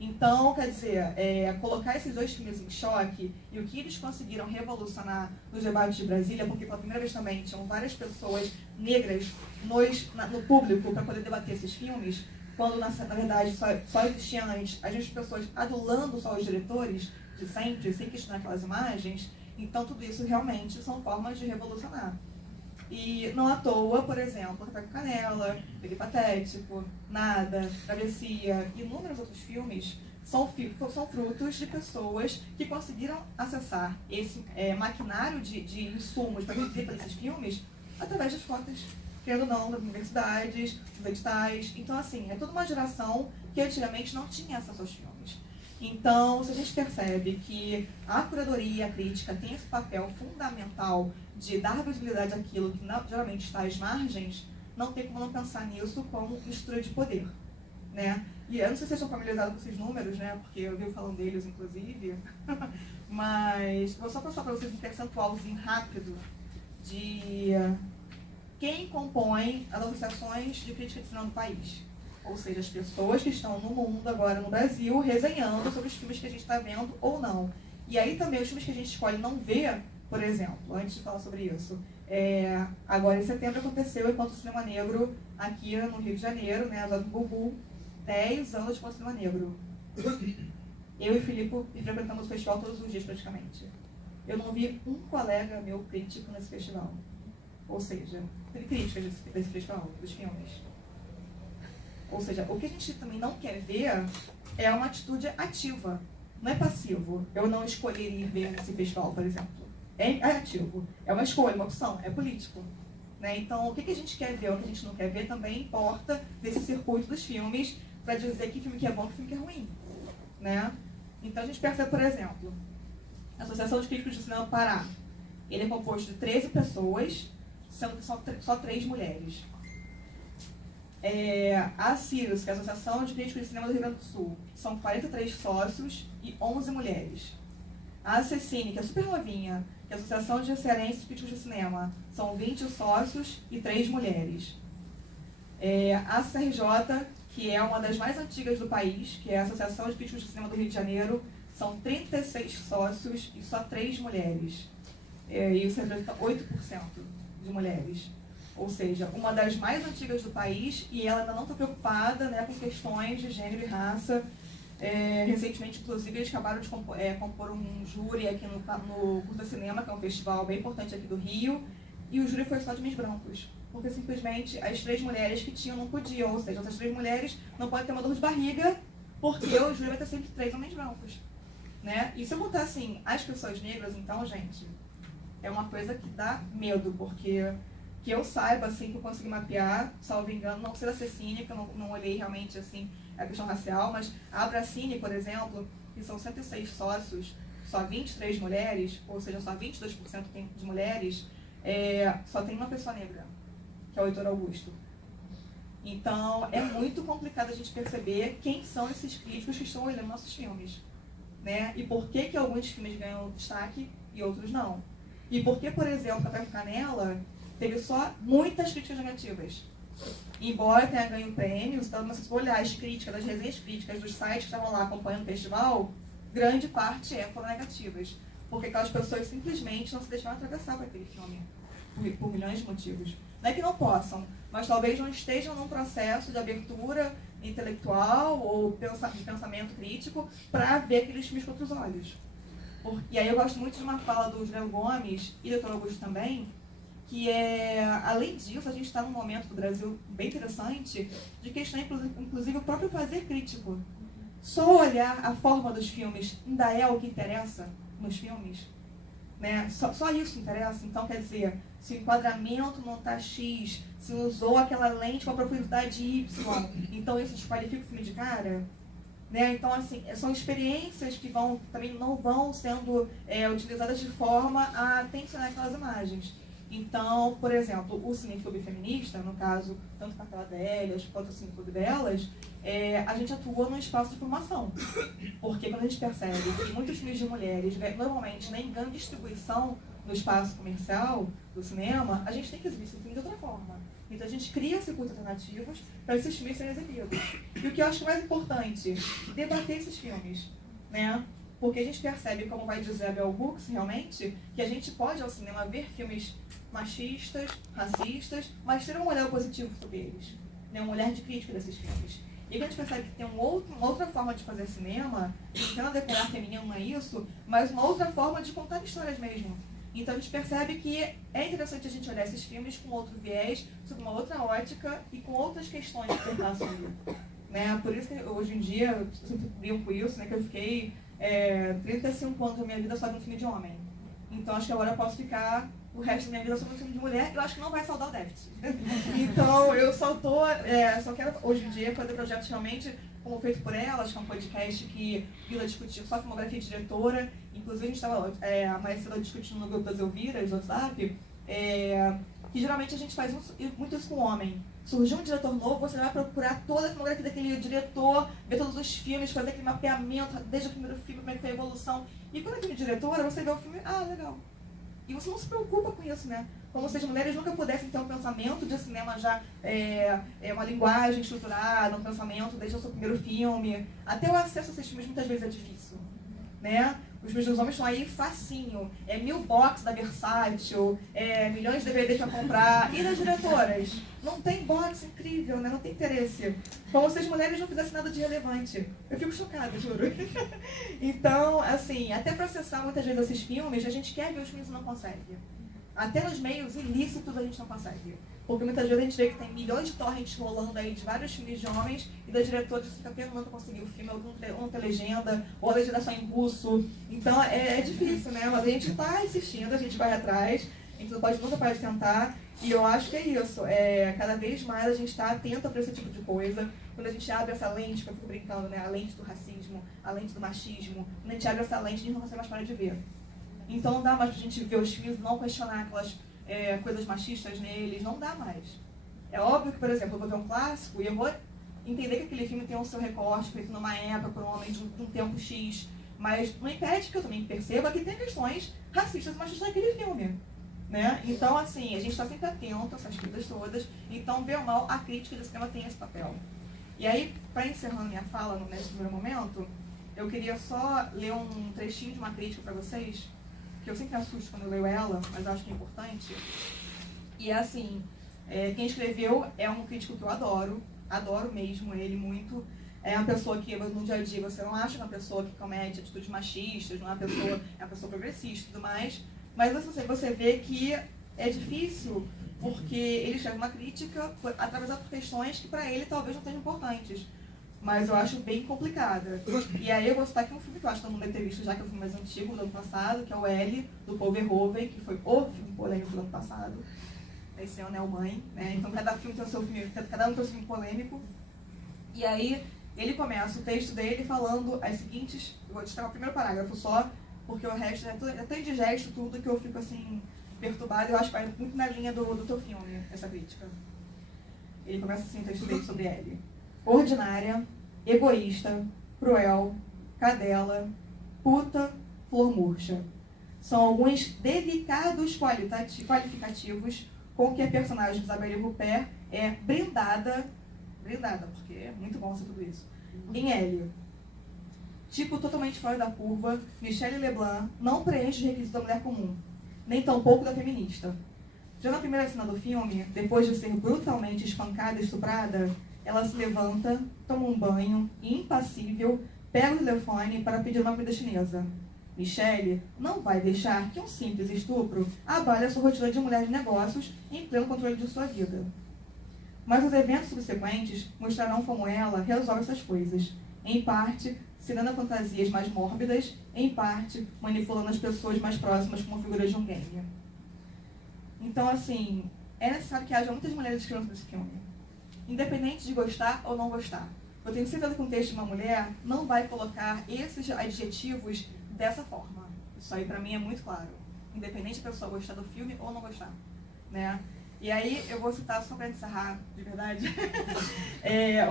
Então, quer dizer, colocar esses 2 filmes em choque e o que eles conseguiram revolucionar nos debates de Brasília, porque pela primeira vez também tinham várias pessoas negras no público para poder debater esses filmes, quando na verdade só existia antes as pessoas adulando só os diretores de sempre, sem questionar aquelas imagens. Então tudo isso realmente são formas de revolucionar. E não à toa, por exemplo, Café com Canela, Peripatético, Nada, Travessia e inúmeros outros filmes são frutos de pessoas que conseguiram acessar esse maquinário de insumos para produzir para esses filmes através das cotas, querendo ou não, das universidades, dos editais. Então, assim, é toda uma geração que antigamente não tinha acesso aos filmes. Então, se a gente percebe que a curadoria, a crítica tem esse papel fundamental de dar visibilidade àquilo que geralmente está às margens, não tem como não pensar nisso como mistura de poder, né? E eu não sei se vocês estão familiarizados com esses números, né? Porque eu vi falando deles, inclusive. Mas vou só passar para vocês um percentualzinho rápido de quem compõe as associações de crítica de cinema do país. Ou seja, as pessoas que estão no mundo, agora no Brasil, resenhando sobre os filmes que a gente está vendo ou não. E aí também os filmes que a gente escolhe não ver, por exemplo, antes de falar sobre isso, agora em setembro aconteceu o Encontro do Cinema Negro aqui no Rio de Janeiro, né, no Bubu, 10 anos de Encontro do Cinema Negro. Eu e o Filipe frequentamos o festival todos os dias praticamente. Eu não vi um colega meu crítico nesse festival. Ou seja, teve críticas desse festival, dos filmes. Ou seja, o que a gente também não quer ver é uma atitude ativa. Não é passivo. Eu não escolheria ver esse festival, por exemplo. É ativo. É uma escolha, uma opção. É político. Né? Então, o que a gente quer ver, o que a gente não quer ver também importa desse circuito dos filmes para dizer que filme que é bom e que filme que é ruim. Né? Então, a gente percebe, por exemplo, a Associação de Críticos de Cinema do Pará. Ele é composto de 13 pessoas, sendo que só 3 mulheres. A CIRUS, que é a Associação de Críticos de Cinema do Rio Grande do Sul, são 43 sócios e 11 mulheres. A CECINE, que é super novinha, que é a Associação de Cearense de Críticos de Cinema, são 20 sócios e 3 mulheres. A CRJ, que é uma das mais antigas do país, que é a Associação de Críticos de Cinema do Rio de Janeiro, são 36 sócios e só 3 mulheres. E isso representa 8% de mulheres. Ou seja, uma das mais antigas do país, e ela ainda não está preocupada, né, com questões de gênero e raça. Recentemente, inclusive, eles acabaram de compor um júri aqui no Curta Cinema, que é um festival bem importante aqui do Rio, e o júri foi só de homens brancos, porque simplesmente as 3 mulheres que tinham não podiam, ou seja, essas 3 mulheres não podem ter uma dor de barriga, porque o júri vai ter sempre 3 homens brancos. Né? E se eu botar assim, as pessoas negras, então, gente, é uma coisa que dá medo, porque que eu saiba, assim, que eu consegui mapear, salvo engano, não sei da Cecine, que eu não olhei realmente, assim, a questão racial, mas a Abracine, por exemplo, que são 106 sócios, só 23 mulheres, ou seja, só 22% de mulheres, só tem uma pessoa negra, que é o Heitor Augusto. Então, é muito complicado a gente perceber quem são esses críticos que estão olhando nossos filmes, né? E por que alguns filmes ganham destaque e outros não. E por que, por exemplo, Café com Canela teve só muitas críticas negativas. Embora tenha ganho prêmios, então, se você for olhar as críticas, as resenhas críticas dos sites que estavam lá acompanhando o festival, grande parte foram negativas. Porque aquelas pessoas simplesmente não se deixaram atravessar por aquele filme, por milhões de motivos. Não é que não possam, mas talvez não estejam num processo de abertura intelectual ou de pensamento crítico para ver aqueles filmes com outros olhos. E aí eu gosto muito de uma fala do Juliano Gomes e do Heitor Augusto também, que além disso, a gente está num momento do Brasil bem interessante de questionar, inclusive, o próprio fazer crítico. Só olhar a forma dos filmes ainda é o que interessa nos filmes? Né? Só isso interessa? Então, quer dizer, se o enquadramento não está X, se usou aquela lente com a profundidade Y, então isso desqualifica o filme de cara? Né? Então, assim, são experiências que também não vão sendo utilizadas de forma a tensionar aquelas imagens. Então, por exemplo, o Cineclube Feminista, no caso, tanto a Cartela delas quanto o Cineclube delas, a gente atua no espaço de formação. Porque quando a gente percebe que muitos filmes de mulheres normalmente nem ganham distribuição no espaço comercial do cinema, a gente tem que exibir esse filme de outra forma. Então a gente cria circuitos alternativos para esses filmes serem exibidos. E o que eu acho mais importante, debater esses filmes, né? Porque a gente percebe, como vai dizer a Bell Hooks, realmente, que a gente pode ao cinema ver filmes machistas, racistas, mas ter um olhar positivo sobre eles, né? Um olhar de crítica desses filmes. E a gente percebe que tem uma outra forma de fazer cinema, e não tem nada a ver com ar feminino, não é isso, mas uma outra forma de contar histórias mesmo. Então a gente percebe que é interessante a gente olhar esses filmes com outro viés, sob uma outra ótica e com outras questões que perpassam ali. Né? Por isso que hoje em dia, eu sempre brinco com isso, né, que eu fiquei 35 anos da minha vida só vendo filme de homem. Então acho que agora eu posso ficar o resto da minha vida só vendo filme de mulher, eu acho que não vai saudar o déficit. Então eu só quero hoje em dia fazer projetos realmente como Feito por Elas, que é um podcast que visa discutir só filmografia de diretora. Inclusive a gente estava a mais cedo discutindo no grupo das Elviras, do WhatsApp, que geralmente a gente faz muito isso com o homem. Surgiu um diretor novo, você vai procurar toda a filmografia daquele diretor, ver todos os filmes, fazer aquele mapeamento desde o primeiro filme, como é que foi a evolução. E quando é filme de diretora, você vê o filme, legal. E você não se preocupa com isso, né? Como se as mulheres nunca pudessem ter um pensamento de cinema já, uma linguagem estruturada, um pensamento desde o seu primeiro filme. Até o acesso a esses filmes muitas vezes é difícil, né? Os filmes dos homens estão aí facinho. 1000 boxes da Versátil, milhões de DVDs para comprar. E das diretoras? Não tem box incrível, né? Não tem interesse. Como se as mulheres não fizessem nada de relevante. Eu fico chocada, juro. Então, assim, até para acessar muitas vezes esses filmes, a gente quer ver os filmes e não consegue. Até nos meios ilícitos a gente não consegue. Porque muitas vezes a gente vê que tem milhões de torrents rolando aí de vários filmes de homens e da diretora fica penando para conseguir o filme, ou não tem legenda, ou a legendação em russo. Então é difícil, né? Mas a gente está insistindo, a gente vai atrás, a gente nunca pode tentar. E eu acho que é isso. Cada vez mais a gente está atento para esse tipo de coisa. Quando a gente abre essa lente, que eu fico brincando, né? A lente do racismo, a lente do machismo. Quando a gente abre essa lente, a gente não consegue mais parar de ver. Então não dá mais pra gente ver os filmes, não questionar aquelas coisas machistas neles, não dá mais. É óbvio que, por exemplo, eu vou ver um clássico e eu vou entender que aquele filme tem o seu recorte feito numa época, por um homem de um tempo X, mas não impede que eu também perceba que tem questões racistas e machistas naquele filme. Né? Então, assim, a gente está sempre atento a essas coisas todas, então, bem ou mal, a crítica do cinema tem esse papel. E aí, para encerrar minha fala nesse primeiro momento, eu queria só ler um trechinho de uma crítica para vocês, que eu sempre assusto quando eu leio ela, mas eu acho que é importante. E é assim, quem escreveu é um crítico que eu adoro mesmo ele muito. É uma pessoa que no dia a dia você não acha uma pessoa que comete atitudes machistas, não é uma pessoa progressista e tudo mais, mas você vê que é difícil porque ele escreve uma crítica atravessada por questões que para ele talvez não sejam importantes. Mas eu acho bem complicada. E aí eu vou citar aqui um filme que eu acho que todo mundo deve ter visto já, que é o filme mais antigo do ano passado, que é o L, do Paul Verhoeven, que foi o filme polêmico do ano passado. Esse ano é o Mãe, né? Então cada filme tem o seu filme, cada um tem o seu filme polêmico. E aí ele começa o texto dele falando as seguintes, eu vou destacar o primeiro parágrafo só, porque o resto é tão indigesto tudo que eu fico assim, perturbada. Eu acho que vai muito na linha do teu filme, essa crítica. Ele começa assim o texto dele sobre L. Ordinária, egoísta, cruel, cadela, puta, flor murcha. São alguns delicados qualificativos com que a personagem de Isabelle Huppert é brindada, porque é muito bom ser tudo isso, em L. Tipo totalmente fora da curva, Michelle Leblanc não preenche os requisitos da mulher comum, nem tampouco da feminista. Já na primeira cena do filme, depois de ser brutalmente espancada e estuprada, ela se levanta, toma um banho e, impassível, pega o telefone para pedir uma comida chinesa. Michelle não vai deixar que um simples estupro abale a sua rotina de mulher de negócios em pleno controle de sua vida. Mas os eventos subsequentes mostrarão como ela resolve essas coisas, em parte cedendo a fantasias mais mórbidas, em parte manipulando as pessoas mais próximas como figura de um game. Então, assim, é necessário que haja muitas mulheres escrevendo nesse filme, independente de gostar ou não gostar. Eu tenho certeza que um texto de uma mulher não vai colocar esses adjetivos dessa forma. Isso aí pra mim é muito claro. Independente da pessoa gostar do filme ou não gostar. Né? E aí eu vou citar, só pra encerrar, de verdade,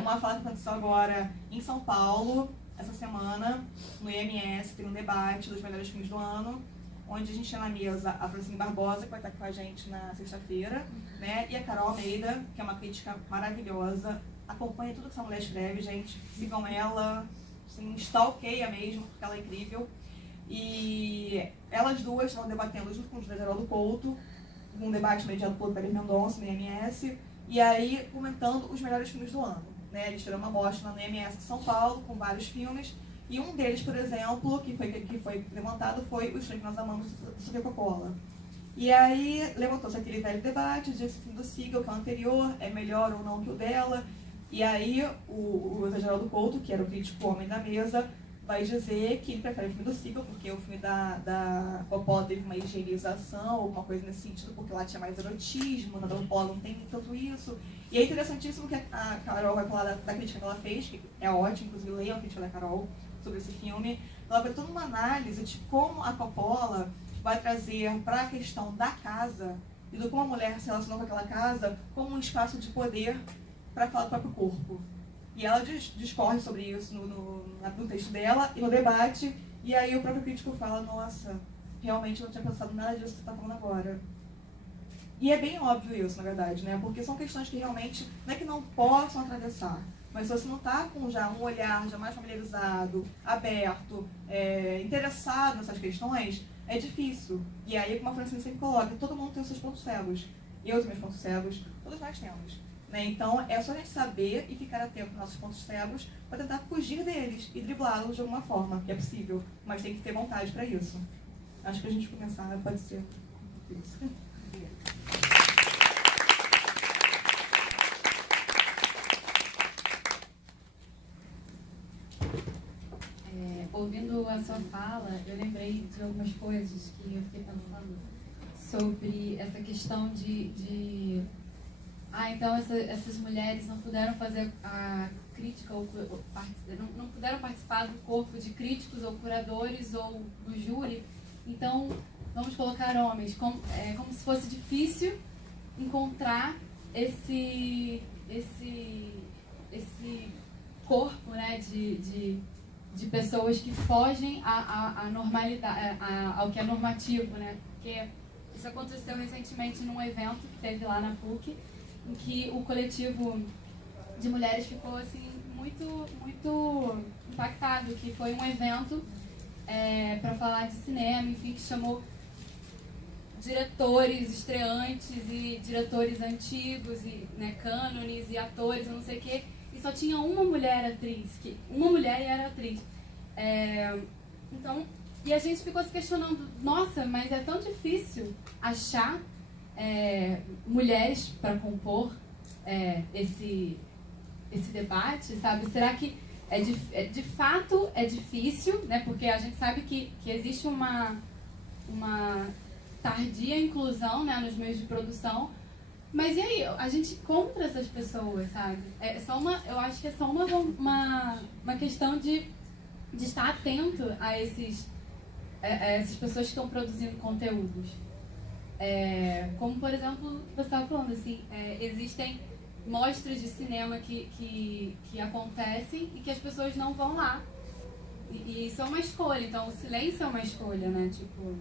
uma fala que aconteceu agora em São Paulo, essa semana, no IMS, tem um debate dos melhores filmes do ano, onde a gente tinha na mesa a Francine Barbosa, que vai estar com a gente na sexta-feira, né? E a Carol Almeida, que é uma crítica maravilhosa. Acompanha tudo que essa mulher escreve, gente. Sigam ela, assim, stalkeia mesmo, porque ela é incrível. E elas duas estão debatendo junto com o José Geraldo Couto, um debate mediado pelo Pérez Mendonça, no IMS, e aí comentando os melhores filmes do ano. né? Eles tiveram uma mostra na MS de São Paulo, com vários filmes, e um deles, por exemplo, que foi levantado foi O Estranho que Nós Amamos, de Sofia Coppola. E aí levantou-se aquele velho debate de esse filme do Seagal, que é o anterior, é melhor ou não que o dela. E aí o José Geraldo Couto, que era o crítico homem da mesa, vai dizer que ele prefere o filme do Seagal, porque o filme da Coppola teve uma higienização, alguma coisa nesse sentido, porque lá tinha mais erotismo, na Coppola não tem tanto isso. E é interessantíssimo que a Carol vai falar da crítica que ela fez, que é ótimo, inclusive leiam a crítica da Carol sobre esse filme. Ela vai ter toda uma análise de como a Coppola vai trazer para a questão da casa e do como a mulher se relaciona com aquela casa como um espaço de poder para falar do próprio corpo. E ela discorre sobre isso no texto dela e no debate, e aí o próprio crítico fala, nossa, realmente eu não tinha pensado nada disso que você está falando agora. E é bem óbvio isso, na verdade, né? Porque são questões que realmente não é que não possam atravessar, mas se você não está com já um olhar já mais familiarizado, aberto, interessado nessas questões, é difícil. E aí, como a Francine sempre coloca, todo mundo tem os seus pontos cegos. Eu tenho meus pontos cegos, todos nós temos. Né? Então, é só a gente saber e ficar atento aos nossos pontos cegos para tentar fugir deles e driblá-los de alguma forma, que é possível, mas tem que ter vontade para isso. Acho que a gente começar pode ser isso. Ouvindo a sua fala, eu lembrei de algumas coisas que eu fiquei pensando sobre essa questão então essas mulheres não puderam fazer a crítica, ou não puderam participar do corpo de críticos ou curadores ou do júri, então vamos colocar homens, como se fosse difícil encontrar esse corpo, né, de pessoas que fogem à normalidade, ao que é normativo, né? Porque isso aconteceu recentemente num evento que teve lá na PUC, em que o coletivo de mulheres ficou assim muito impactado, que foi um evento para falar de cinema, enfim, que chamou diretores estreantes e diretores antigos e, né, cânones e atores, não sei o quê. E só tinha uma mulher atriz, uma mulher e era atriz. Então, e a gente ficou se questionando, nossa, mas é tão difícil achar mulheres para compor esse debate, sabe? Será que de fato é difícil, né? Porque a gente sabe que existe uma tardia inclusão, né, nos meios de produção. Mas e aí, a gente encontra essas pessoas, sabe? Eu acho que é só uma questão de estar atento a essas pessoas que estão produzindo conteúdos. Como, por exemplo, você estava falando, assim, existem mostras de cinema que acontecem e que as pessoas não vão lá. E isso é uma escolha, então o silêncio é uma escolha, né? Tipo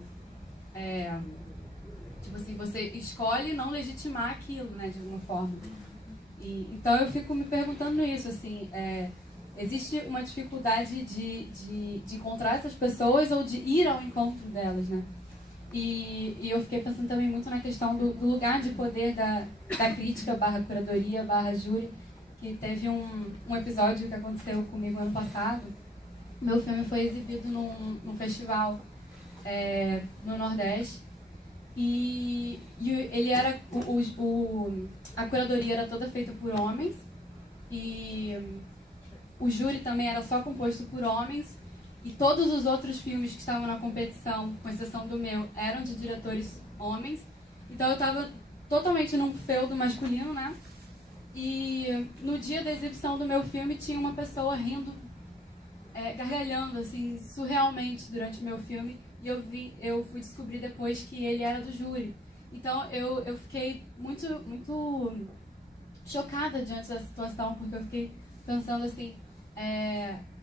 assim, você escolhe não legitimar aquilo, né, de alguma forma. Então eu fico me perguntando isso, assim, existe uma dificuldade de encontrar essas pessoas ou de ir ao encontro delas, né? E eu fiquei pensando também muito na questão do lugar de poder da crítica / curadoria / júri, que teve um episódio que aconteceu comigo ano passado. Meu filme foi exibido num festival no Nordeste. E ele era a curadoria era toda feita por homens e o júri também era só composto por homens e todos os outros filmes que estavam na competição, com exceção do meu, eram de diretores homens. Então eu estava totalmente num feudo masculino, né? E no dia da exibição do meu filme tinha uma pessoa rindo, gargalhando assim surrealmente durante o meu filme. E eu fui descobrir depois que ele era do júri. Então eu fiquei muito chocada diante da situação, porque eu fiquei pensando assim,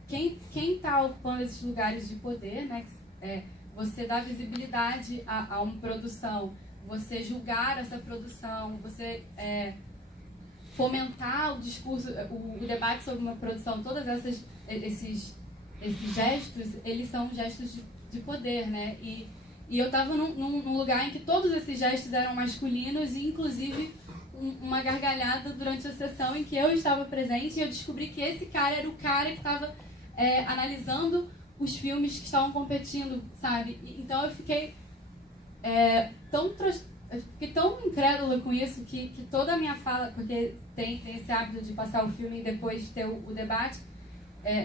quem está ocupando esses lugares de poder, né? Você dá visibilidade a uma produção, você julgar essa produção, você fomentar o discurso, o debate sobre uma produção, todos esses gestos, eles são gestos de poder, né? E eu estava num lugar em que todos esses gestos eram masculinos e, inclusive, uma gargalhada durante a sessão em que eu estava presente e eu descobri que esse cara era o cara que estava analisando os filmes que estavam competindo, sabe? Então eu fiquei tão incrédula com isso que toda a minha fala, porque tem esse hábito de passar o filme e depois ter o debate.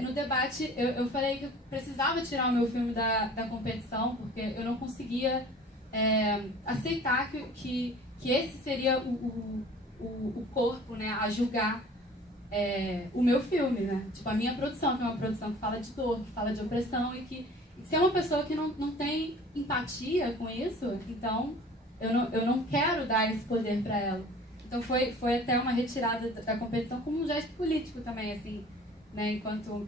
No debate eu falei que eu precisava tirar o meu filme da competição, porque eu não conseguia aceitar que esse seria o corpo, né, a julgar o meu filme, né? Tipo, a minha produção, que é uma produção que fala de dor, que fala de opressão, e que se é uma pessoa que não tem empatia com isso, então eu não quero dar esse poder para ela. Então foi até uma retirada da competição como um gesto político também, assim, né? Enquanto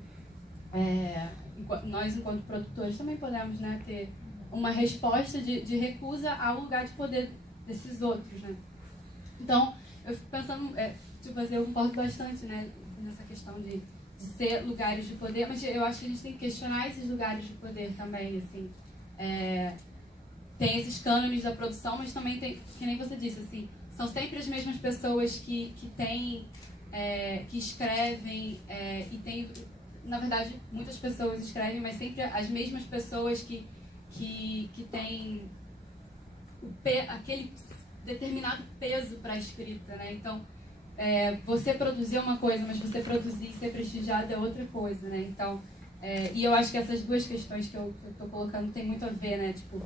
nós, enquanto produtores, também podemos, né, ter uma resposta de recusa ao lugar de poder desses outros, né? Então, eu fico pensando, tipo assim, eu concordo bastante, né, nessa questão de ser lugares de poder, mas eu acho que a gente tem que questionar esses lugares de poder também, assim. Tem esses cânones da produção, mas também tem, que nem você disse, assim, são sempre as mesmas pessoas que escrevem, e tem, na verdade, muitas pessoas escrevem, mas sempre as mesmas pessoas que têm aquele determinado peso para a escrita, né? Então, você produzir uma coisa, mas você produzir e ser prestigiado é outra coisa, né? Então, e eu acho que essas duas questões que eu estou colocando tem muito a ver, né? Tipo,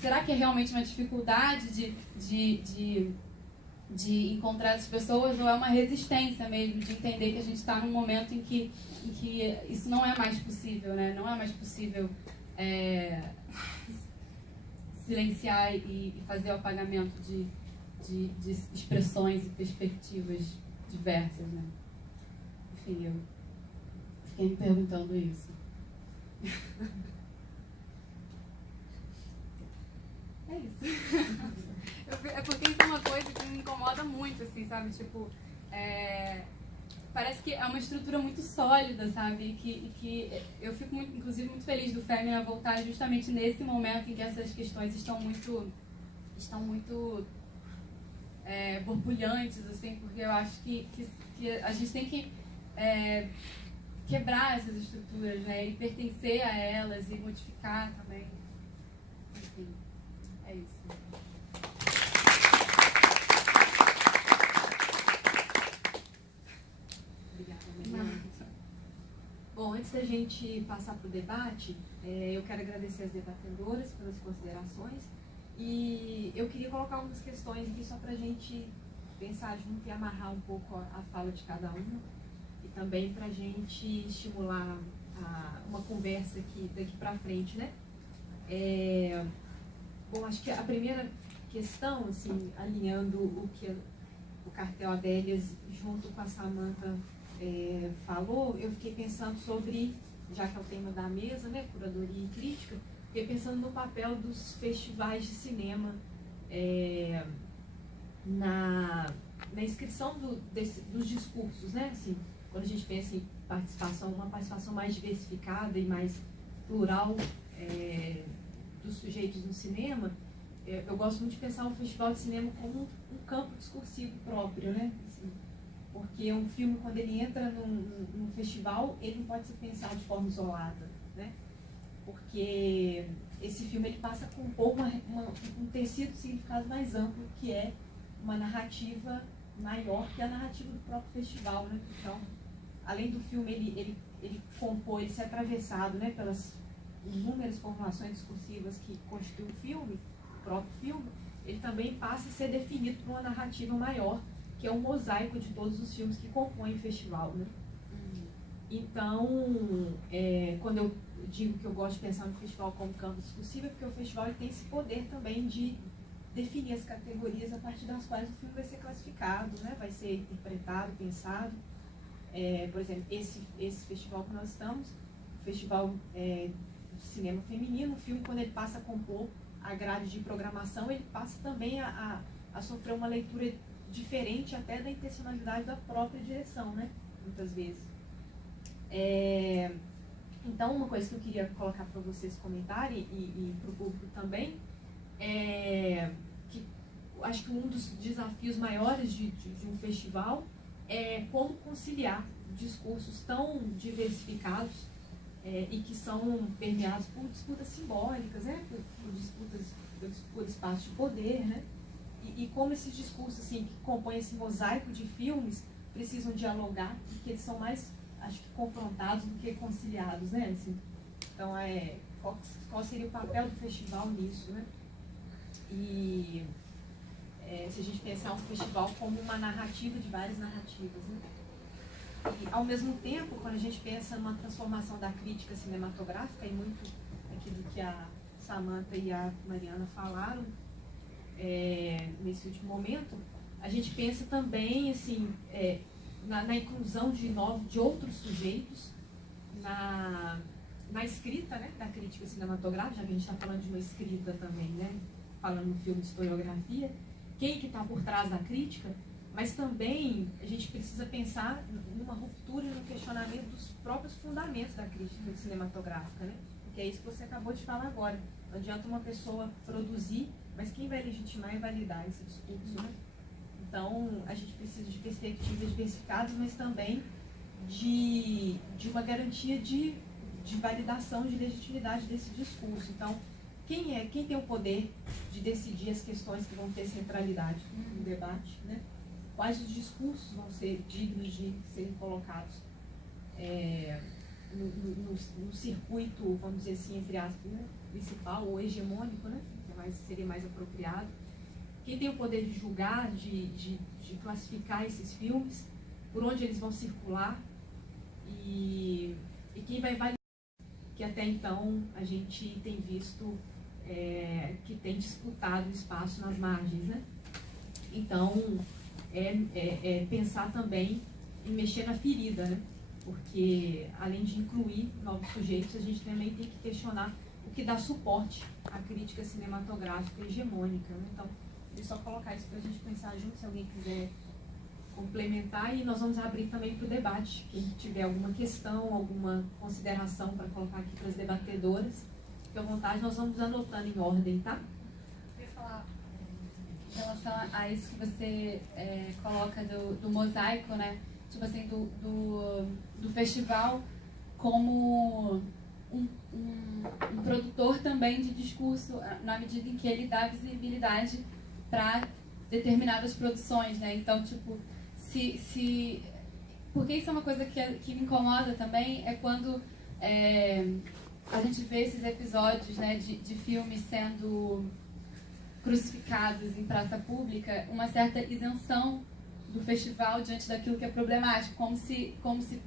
será que é realmente uma dificuldade de encontrar essas pessoas, ou é uma resistência mesmo de entender que a gente está num momento em que isso não é mais possível, né? Não é mais possível silenciar e fazer o apagamento de expressões e perspectivas diversas, né? Enfim, eu fiquei me perguntando isso. É isso. É porque isso é uma coisa que me incomoda muito, assim, sabe? Tipo, parece que é uma estrutura muito sólida, sabe? E que eu fico, inclusive, muito feliz do Fémina voltar justamente nesse momento em que essas questões estão muito borbulhantes, assim, porque eu acho que a gente tem que quebrar essas estruturas, né? E pertencer a elas e modificar também. Enfim, é isso. Bom, antes da gente passar para o debate, eu quero agradecer as debatedoras pelas considerações e eu queria colocar algumas questões aqui só para a gente pensar junto e amarrar um pouco a fala de cada uma e também para a gente estimular uma conversa aqui daqui para frente, né? Bom, acho que a primeira questão, assim, alinhando o que o Cartel Adélias junto com a Samantha falou, eu fiquei pensando sobre, já que é o tema da mesa, né, curadoria e crítica, fiquei pensando no papel dos festivais de cinema na inscrição dos discursos, né, assim, quando a gente pensa em uma participação mais diversificada e mais plural dos sujeitos no cinema, eu gosto muito de pensar o festival de cinema como um campo discursivo próprio, né, assim, porque um filme, quando ele entra num festival, ele não pode ser pensado de forma isolada, né? Porque esse filme ele passa a compor um tecido de significado mais amplo, que é uma narrativa maior que a narrativa do próprio festival, né? Então, além do filme ele compor, ele ser atravessado, né, pelas inúmeras formulações discursivas que constituem o próprio filme, ele também passa a ser definido por uma narrativa maior, que é um mosaico de todos os filmes que compõem o festival, né? Então, quando eu digo que eu gosto de pensar no festival como campo discursivo, é porque o festival ele tem esse poder também de definir as categorias a partir das quais o filme vai ser classificado, né? Vai ser interpretado, pensado. Por exemplo, esse festival que nós estamos, o Festival de Cinema Feminino, o filme, quando ele passa a compor a grade de programação, ele passa também a sofrer uma leitura diferente até da intencionalidade da própria direção, né? Muitas vezes. Então, uma coisa que eu queria colocar para vocês comentarem e para o público também é que acho que um dos desafios maiores de um festival é como conciliar discursos tão diversificados e que são permeados por disputas simbólicas, né? por espaço de poder, né? E como esses discursos assim, que compõem esse mosaico de filmes precisam dialogar, porque eles são mais, acho que, confrontados do que conciliados, né? Assim, então, qual seria o papel do festival nisso, né? E se a gente pensar um festival como uma narrativa de várias narrativas, né? E, ao mesmo tempo, quando a gente pensa numa transformação da crítica cinematográfica, e muito aquilo que a Samantha e a Mariana falaram nesse último momento, a gente pensa também assim, na inclusão de outros sujeitos na escrita, né, da crítica cinematográfica, já que a gente está falando de uma escrita também, né, falando no filme de historiografia, quem que está por trás da crítica, mas também a gente precisa pensar numa ruptura e no questionamento dos próprios fundamentos da crítica cinematográfica, né? Porque é isso que você acabou de falar agora. Não adianta uma pessoa produzir, mas quem vai legitimar e validar esse discurso, né? Então, a gente precisa de perspectivas diversificadas, mas também de uma garantia de validação, de legitimidade desse discurso. Então, quem tem o poder de decidir as questões que vão ter centralidade no debate, né? Quais os discursos vão ser dignos de serem colocados no circuito, vamos dizer assim, entre aspas, né? Principal ou hegemônico, né? Que seria mais apropriado. Quem tem o poder de julgar, de classificar esses filmes, por onde eles vão circular e quem vai validar, que até então a gente tem visto que tem disputado espaço nas margens, né? Então, pensar também em mexer na ferida, né? Porque, além de incluir novos sujeitos, a gente também tem que questionar o que dá suporte à crítica cinematográfica hegemônica, né? Então, é só colocar isso para a gente pensar junto, se alguém quiser complementar, e nós vamos abrir também para o debate. Quem tiver alguma questão, alguma consideração para colocar aqui para as debatedoras, fique à vontade, nós vamos anotando em ordem, tá? Eu ia falar em relação a isso que você coloca do mosaico, né? Tipo assim, do festival como um produtor também de discurso, na medida em que ele dá visibilidade para determinadas produções, né? Então, tipo, porque isso é uma coisa que me incomoda também, é quando a gente vê esses episódios, né, de filmes sendo crucificados em praça pública, uma certa isenção do festival diante daquilo que é problemático, como se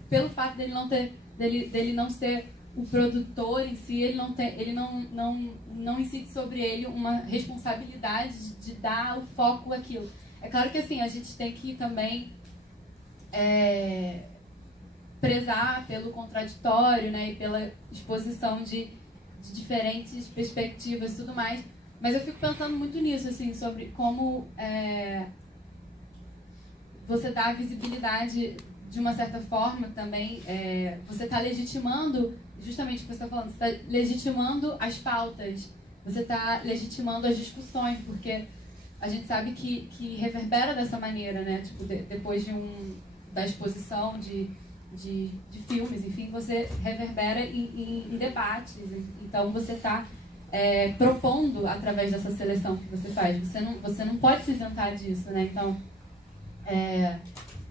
pelo fato dele não ser o produtor em si, ele não incide sobre ele uma responsabilidade de dar o foco àquilo. É claro que assim, a gente tem que também prezar pelo contraditório, né, e pela exposição de diferentes perspectivas e tudo mais, mas eu fico pensando muito nisso, assim, sobre como você dá visibilidade de uma certa forma também, você está legitimando, justamente o que você está falando, você está legitimando as pautas, você está legitimando as discussões, porque a gente sabe que reverbera dessa maneira, né? Tipo, depois da exposição de filmes, enfim, você reverbera em debates, então você está propondo através dessa seleção que você faz, você não pode se isentar disso, né?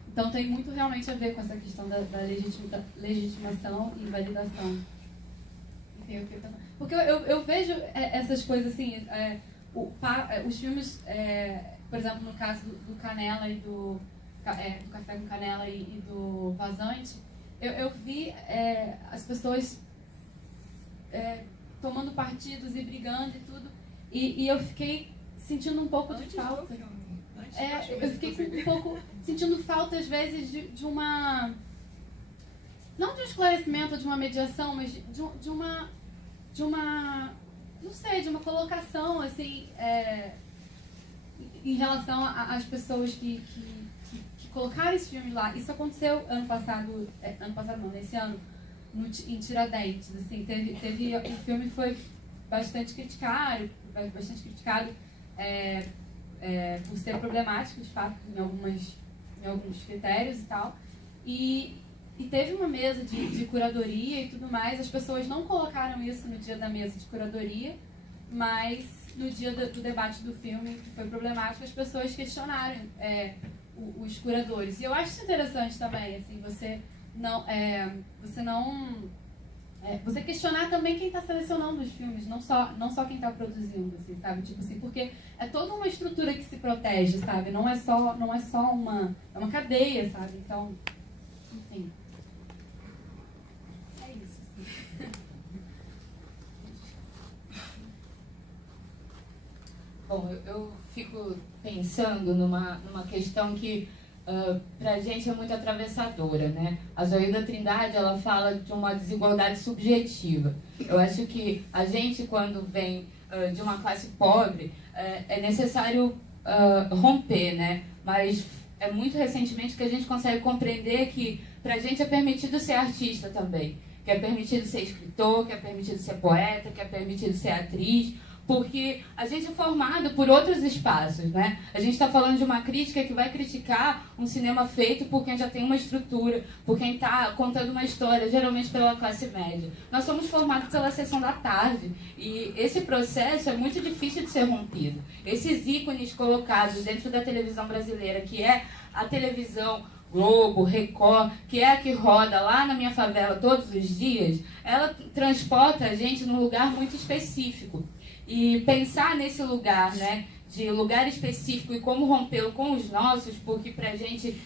Então tem muito realmente a ver com essa questão da legitimação e validação. Enfim, porque eu vejo essas coisas assim, os filmes, por exemplo, no caso do Canela e do Café com Canela e do Vazante, eu vi as pessoas tomando partidos e brigando e tudo, e eu fiquei sentindo um pouco de falta. Eu fiquei um pouco sentindo falta, às vezes, de uma... Não de um esclarecimento, de uma mediação, mas de uma... Não sei, de uma colocação, assim, em relação às pessoas que colocaram esse filme lá. Isso aconteceu ano passado não, nesse ano, em Tiradentes, assim, o filme foi bastante criticado, por ser problemático, de fato, em alguns critérios e tal. E teve uma mesa de curadoria e tudo mais. As pessoas não colocaram isso no dia da mesa de curadoria, mas no dia do debate do filme, que foi problemático, as pessoas questionaram os curadores. E eu acho isso interessante também, assim, você questionar também quem está selecionando os filmes, não só quem está produzindo, assim, sabe? Tipo assim, porque é toda uma estrutura que se protege, sabe? Não é só é uma cadeia, sabe? Então, enfim. É isso, assim. Bom, eu fico pensando numa questão que para a gente é muito atravessadora, né? A Zoilda Trindade, ela fala de uma desigualdade subjetiva. Eu acho que a gente, quando vem de uma classe pobre, é necessário romper, né? Mas é muito recentemente que a gente consegue compreender que para a gente é permitido ser artista também, que é permitido ser escritor, que é permitido ser poeta, que é permitido ser atriz, porque a gente é formado por outros espaços, né? A gente está falando de uma crítica que vai criticar um cinema feito por quem já tem uma estrutura, por quem está contando uma história, geralmente pela classe média. Nós somos formados pela sessão da tarde e esse processo é muito difícil de ser rompido. Esses ícones colocados dentro da televisão brasileira, que é a televisão Globo, Record, que é a que roda lá na minha favela todos os dias, ela transporta a gente num lugar muito específico. E pensar nesse lugar, né, de lugar específico e como rompê-lo com os nossos, porque para a gente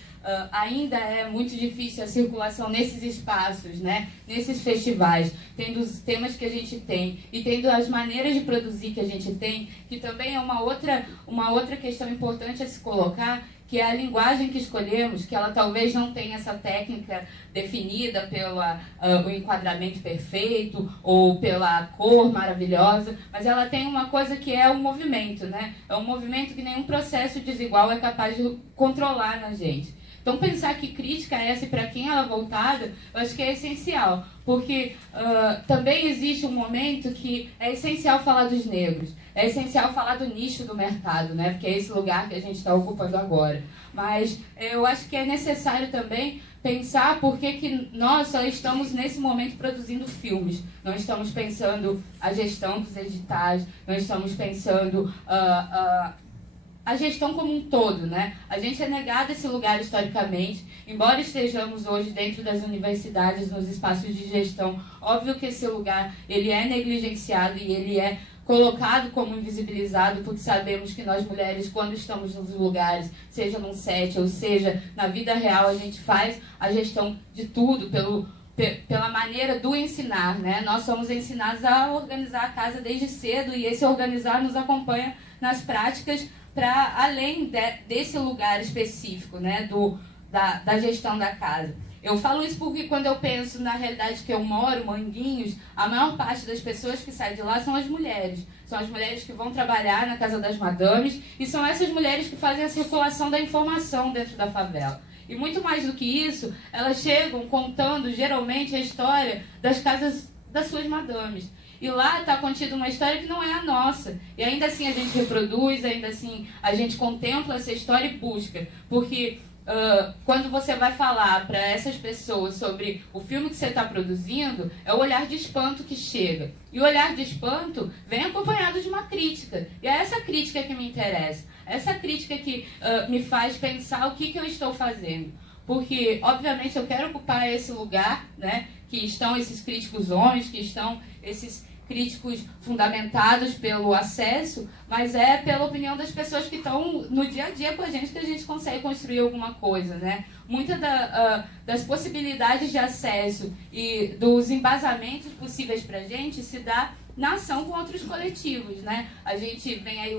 ainda é muito difícil a circulação nesses espaços, né, nesses festivais, tendo os temas que a gente tem e tendo as maneiras de produzir que a gente tem, que também é uma outra questão importante a se colocar, que é a linguagem que escolhemos, que ela talvez não tenha essa técnica definida pelo enquadramento perfeito ou pela cor maravilhosa, mas ela tem uma coisa que é o movimento, né? É um movimento que nenhum processo desigual é capaz de controlar na gente. Então, pensar que crítica é essa e para quem ela é voltada, eu acho que é essencial, porque também existe um momento que é essencial falar dos negros, é essencial falar do nicho do mercado, né? Porque é esse lugar que a gente está ocupando agora. Mas eu acho que é necessário também pensar por que nós só estamos nesse momento produzindo filmes. Não estamos pensando a gestão dos editais, não estamos pensando a gestão como um todo, né? A gente é negado esse lugar historicamente, embora estejamos hoje dentro das universidades, nos espaços de gestão, óbvio que esse lugar ele é negligenciado e ele é colocado como invisibilizado, porque sabemos que nós mulheres, quando estamos nos lugares, seja num set ou seja na vida real, a gente faz a gestão de tudo pela maneira do ensinar, né? Nós somos ensinados a organizar a casa desde cedo e esse organizar nos acompanha nas práticas para além desse lugar específico, né? Da gestão da casa. Eu falo isso porque quando eu penso na realidade que eu moro, Manguinhos, a maior parte das pessoas que saem de lá são as mulheres. São as mulheres que vão trabalhar na casa das madames e são essas mulheres que fazem a circulação da informação dentro da favela. E muito mais do que isso, elas chegam contando geralmente a história das casas das suas madames. E lá está contida uma história que não é a nossa. E ainda assim a gente reproduz, ainda assim a gente contempla essa história e busca. Porque quando você vai falar para essas pessoas sobre o filme que você está produzindo, é o olhar de espanto que chega. E o olhar de espanto vem acompanhado de uma crítica. E é essa crítica que me interessa. Essa crítica que me faz pensar o que eu estou fazendo. Porque, obviamente, eu quero ocupar esse lugar, né, que estão esses críticos homens, que estão esses críticos fundamentados pelo acesso, mas é pela opinião das pessoas que estão no dia a dia com a gente que a gente consegue construir alguma coisa, né? Muitas das possibilidades de acesso e dos embasamentos possíveis para a gente se dá na ação com outros coletivos, né? A gente vem aí,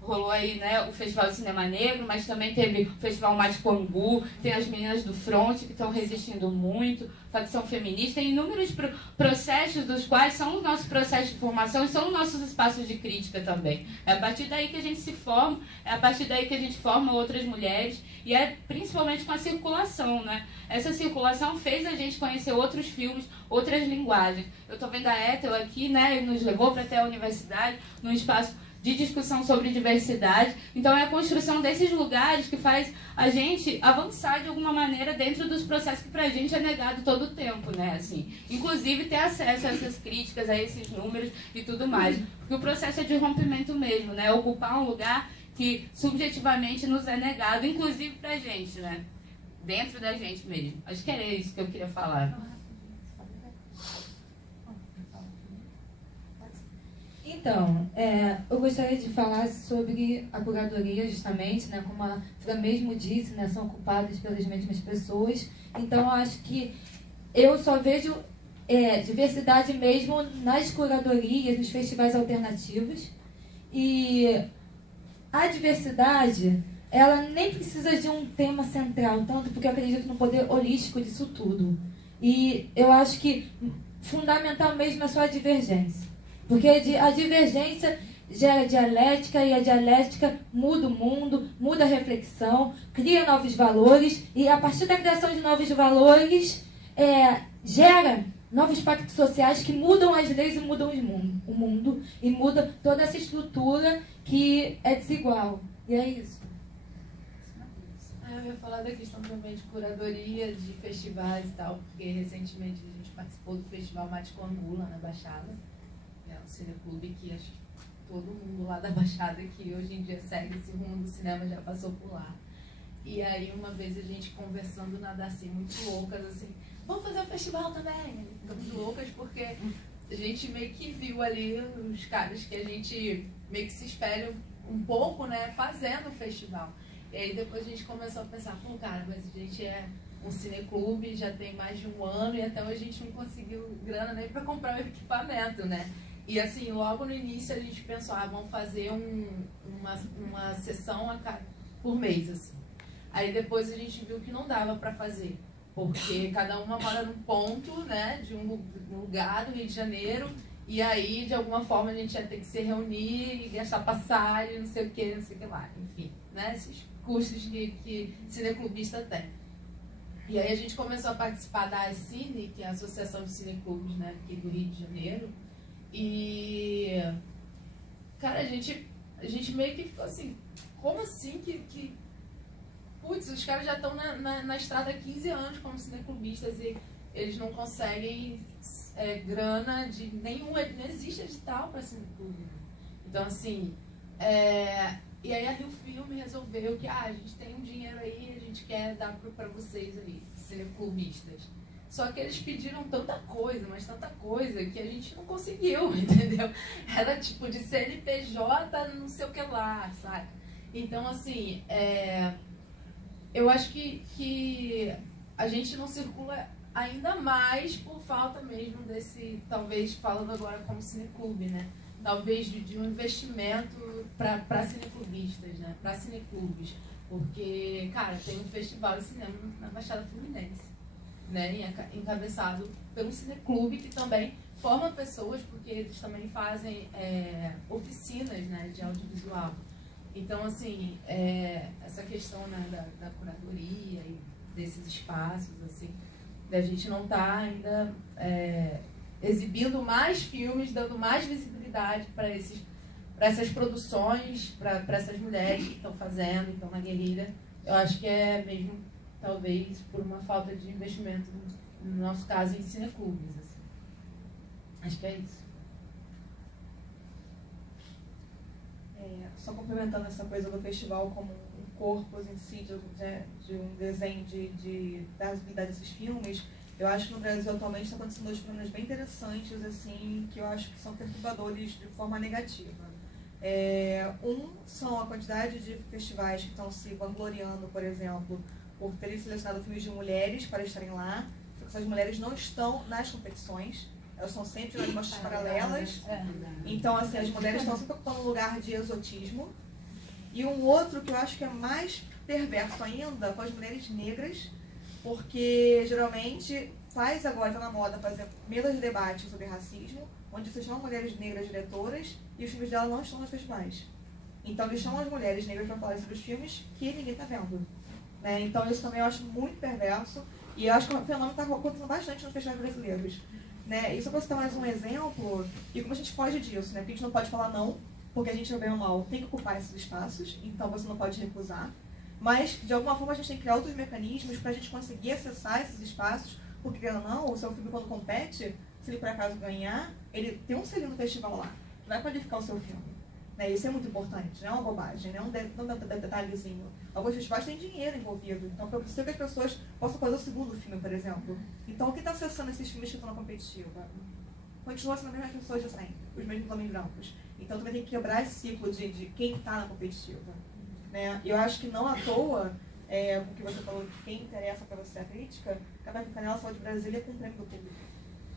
rolou aí, né, o Festival de Cinema Negro, mas também teve o Festival Maticongu, tem as meninas do Front que estão resistindo muito, facção feminista, tem inúmeros processos dos quais são os nossos processos de formação e são os nossos espaços de crítica também. É a partir daí que a gente se forma, é a partir daí que a gente forma outras mulheres e é principalmente com a circulação, né? Essa circulação fez a gente conhecer outros filmes, outras linguagens. Eu estou vendo a Ethel aqui, né, e nos levou para até a universidade, num espaço de discussão sobre diversidade. Então é a construção desses lugares que faz a gente avançar de alguma maneira dentro dos processos que pra gente é negado todo o tempo, né? Assim, inclusive ter acesso a essas críticas, a esses números e tudo mais. Porque o processo é de rompimento mesmo, né? Ocupar um lugar que subjetivamente nos é negado, inclusive pra gente, né? Dentro da gente mesmo. Acho que era isso que eu queria falar. Então, eu gostaria de falar sobre a curadoria, justamente, né? Como a Fran mesmo disse, né? São ocupadas pelas mesmas pessoas. Então, eu acho que eu só vejo diversidade mesmo nas curadorias, nos festivais alternativos. E a diversidade, ela nem precisa de um tema central, tanto porque eu acredito no poder holístico disso tudo. E eu acho que fundamental mesmo é só a divergência. Porque a divergência gera dialética e a dialética muda o mundo, muda a reflexão, cria novos valores e a partir da criação de novos valores gera novos pactos sociais que mudam as leis e mudam o mundo e muda toda essa estrutura que é desigual. E é isso. Eu ia falar da questão também de curadoria, de festivais e tal, porque recentemente a gente participou do Festival Mate com Angula, na Baixada. É um cineclube que acho que todo mundo lá da Baixada que hoje em dia segue esse rumo do cinema já passou por lá. E aí uma vez a gente conversando na Darcy, muito loucas, assim, vamos fazer um festival também. Ficamos loucas porque a gente meio que viu ali os caras que a gente meio que se espelha um pouco, né, fazendo o festival. E aí depois a gente começou a pensar, pô, cara, mas a gente é um cineclube, já tem mais de um ano e até hoje a gente não conseguiu grana nem para comprar o equipamento, né? E assim, logo no início a gente pensou, vamos fazer uma sessão por mês, assim. Aí depois a gente viu que não dava para fazer, porque cada uma mora num ponto, né, de um lugar do Rio de Janeiro, e aí de alguma forma a gente ia ter que se reunir e gastar passagem, não sei o que lá, enfim, né, esses custos que cineclubista tem. E aí a gente começou a participar da ACINE, que é a Associação de Cineclubes, né, aqui do Rio de Janeiro. E, cara, a gente meio que ficou assim, como assim que putz, os caras já estão na estrada há 15 anos como cineclubistas e eles não conseguem grana de nenhum, não existe edital para cineclube. Então, assim, e aí a Rio Filme resolveu que a gente tem um dinheiro aí, a gente quer dar para vocês aí, cineclubistas. Só que eles pediram tanta coisa, mas tanta coisa, que a gente não conseguiu, entendeu? Era tipo de CNPJ, não sei o que lá, sabe? Então, assim, eu acho que a gente não circula ainda mais por falta mesmo desse, talvez falando agora como cineclube, né? Talvez de um investimento para cineclubistas, né? Para cineclubes. Porque, cara, tem um festival de cinema na Baixada Fluminense, né, encabeçado pelo cineclube, que também forma pessoas, porque eles também fazem oficinas, né, de audiovisual. Então, assim, essa questão, né, da curadoria e desses espaços, assim, da gente não estar ainda exibindo mais filmes, dando mais visibilidade para essas produções, para essas mulheres que estão fazendo, estão na guerrilha. Eu acho que é mesmo, talvez, por uma falta de investimento, no nosso caso, em cineclubes. Assim. Acho que é isso. Só complementando essa coisa do festival como um corpus em si, de um desenho da visibilidade desses filmes, eu acho que no Brasil atualmente está acontecendo dois fenômenos bem interessantes, assim, que eu acho que são perturbadores de forma negativa. São a quantidade de festivais que estão se vangloriando, por exemplo, por terem selecionado filmes de mulheres para estarem lá, porque essas mulheres não estão nas competições, elas estão sempre nas mostras paralelas. Então, assim, as mulheres estão sempre ocupando um lugar de exotismo. E um outro que eu acho que é mais perverso ainda, com as mulheres negras, porque geralmente agora está na moda fazer mesas de debate sobre racismo, onde você chama mulheres negras diretoras e os filmes dela não estão nos festivais. Então eles chamam as mulheres negras para falar sobre os filmes que ninguém está vendo. Né? Então isso também eu acho muito perverso e eu acho que o fenômeno está acontecendo bastante nos festivais brasileiros. Né? E só para citar mais um exemplo, e como a gente foge disso, né? Porque a gente não pode falar não, porque a gente, bem ou mal, tem que ocupar esses espaços, então você não pode recusar. Mas, de alguma forma, a gente tem que criar outros mecanismos para a gente conseguir acessar esses espaços, porque, ou não, o seu filme, quando compete, se ele por acaso ganhar, ele tem um selinho no festival lá, que vai qualificar o seu filme. Né? Isso é muito importante, não é uma bobagem, não é um detalhezinho. Alguns festivais têm dinheiro envolvido, então é preciso que as pessoas possam fazer o segundo filme, por exemplo. Então, o que está acessando esses filmes que estão na competitiva? Continua sendo as mesmas pessoas de sempre, os mesmos homens brancos. Então, também tem que quebrar esse ciclo de quem está na competitiva. Né? Eu acho que não à toa, o que você falou de quem interessa para você a crítica, Café com Canela Saúde Brasília com o prêmio do público.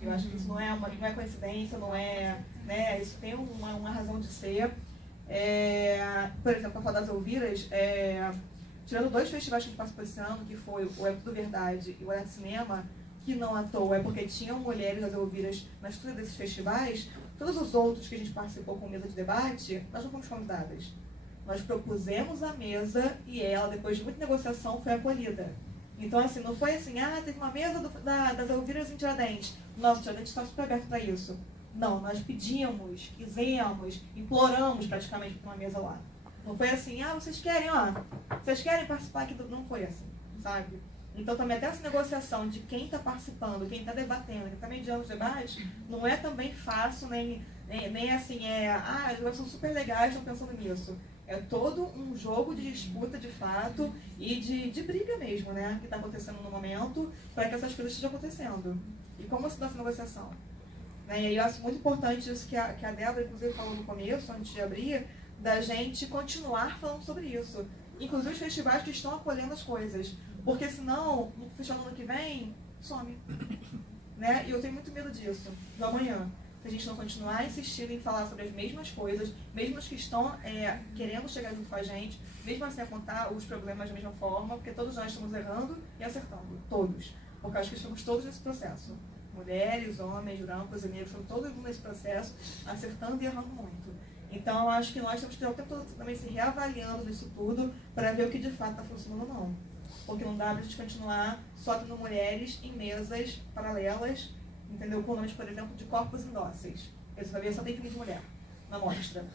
Eu acho que isso não é coincidência, não é, né, isso tem uma razão de ser. Por exemplo, para falar das Elviras, tirando 2 festivais que a gente participou esse ano, que foi o É Tudo Verdade e o Olhar de Cinema, que não à toa é porque tinham mulheres das Elviras na estrutura desses festivais, todos os outros que a gente participou com mesa de debate, nós não fomos convidadas. Nós propusemos a mesa e ela, depois de muita negociação, foi acolhida. Então, assim, não foi assim, teve uma mesa das Elviras em Tiradentes. Nossa, Tiradentes está super aberto para isso. Não, nós pedimos, quisemos, imploramos praticamente para uma mesa lá. Não foi assim, vocês querem participar aqui do... Não foi assim, sabe? Então, também até essa negociação de quem está participando, quem está debatendo, quem está mediando os debates, não é também fácil, nem assim, os debates são super legais, estão pensando nisso. É todo um jogo de disputa, de fato, e de briga mesmo, né? Que está acontecendo no momento, para que essas coisas estejam acontecendo. E como se dá essa negociação? Né? E aí eu acho muito importante isso que a Débora, inclusive, falou no começo, antes de abrir, da gente continuar falando sobre isso. Inclusive os festivais que estão acolhendo as coisas. Porque senão, no festival do ano que vem, some. Né? E eu tenho muito medo disso, do amanhã. Se a gente não continuar insistindo em falar sobre as mesmas coisas, mesmo os que estão querendo chegar junto com a gente, mesmo assim apontar os problemas da mesma forma, porque todos nós estamos errando e acertando. Todos. Porque eu acho que estamos todos nesse processo. Mulheres, homens, brancos e negros, estamos todos nesse processo, acertando e errando muito. Então, eu acho que nós temos que ter o tempo todo também se reavaliando nisso tudo para ver o que de fato está funcionando ou não. Porque não dá para a gente continuar só tendo mulheres em mesas paralelas, entendeu? Com nomes, por exemplo, de corpos indóceis. Você vai ver, só tem filme de mulher na mostra.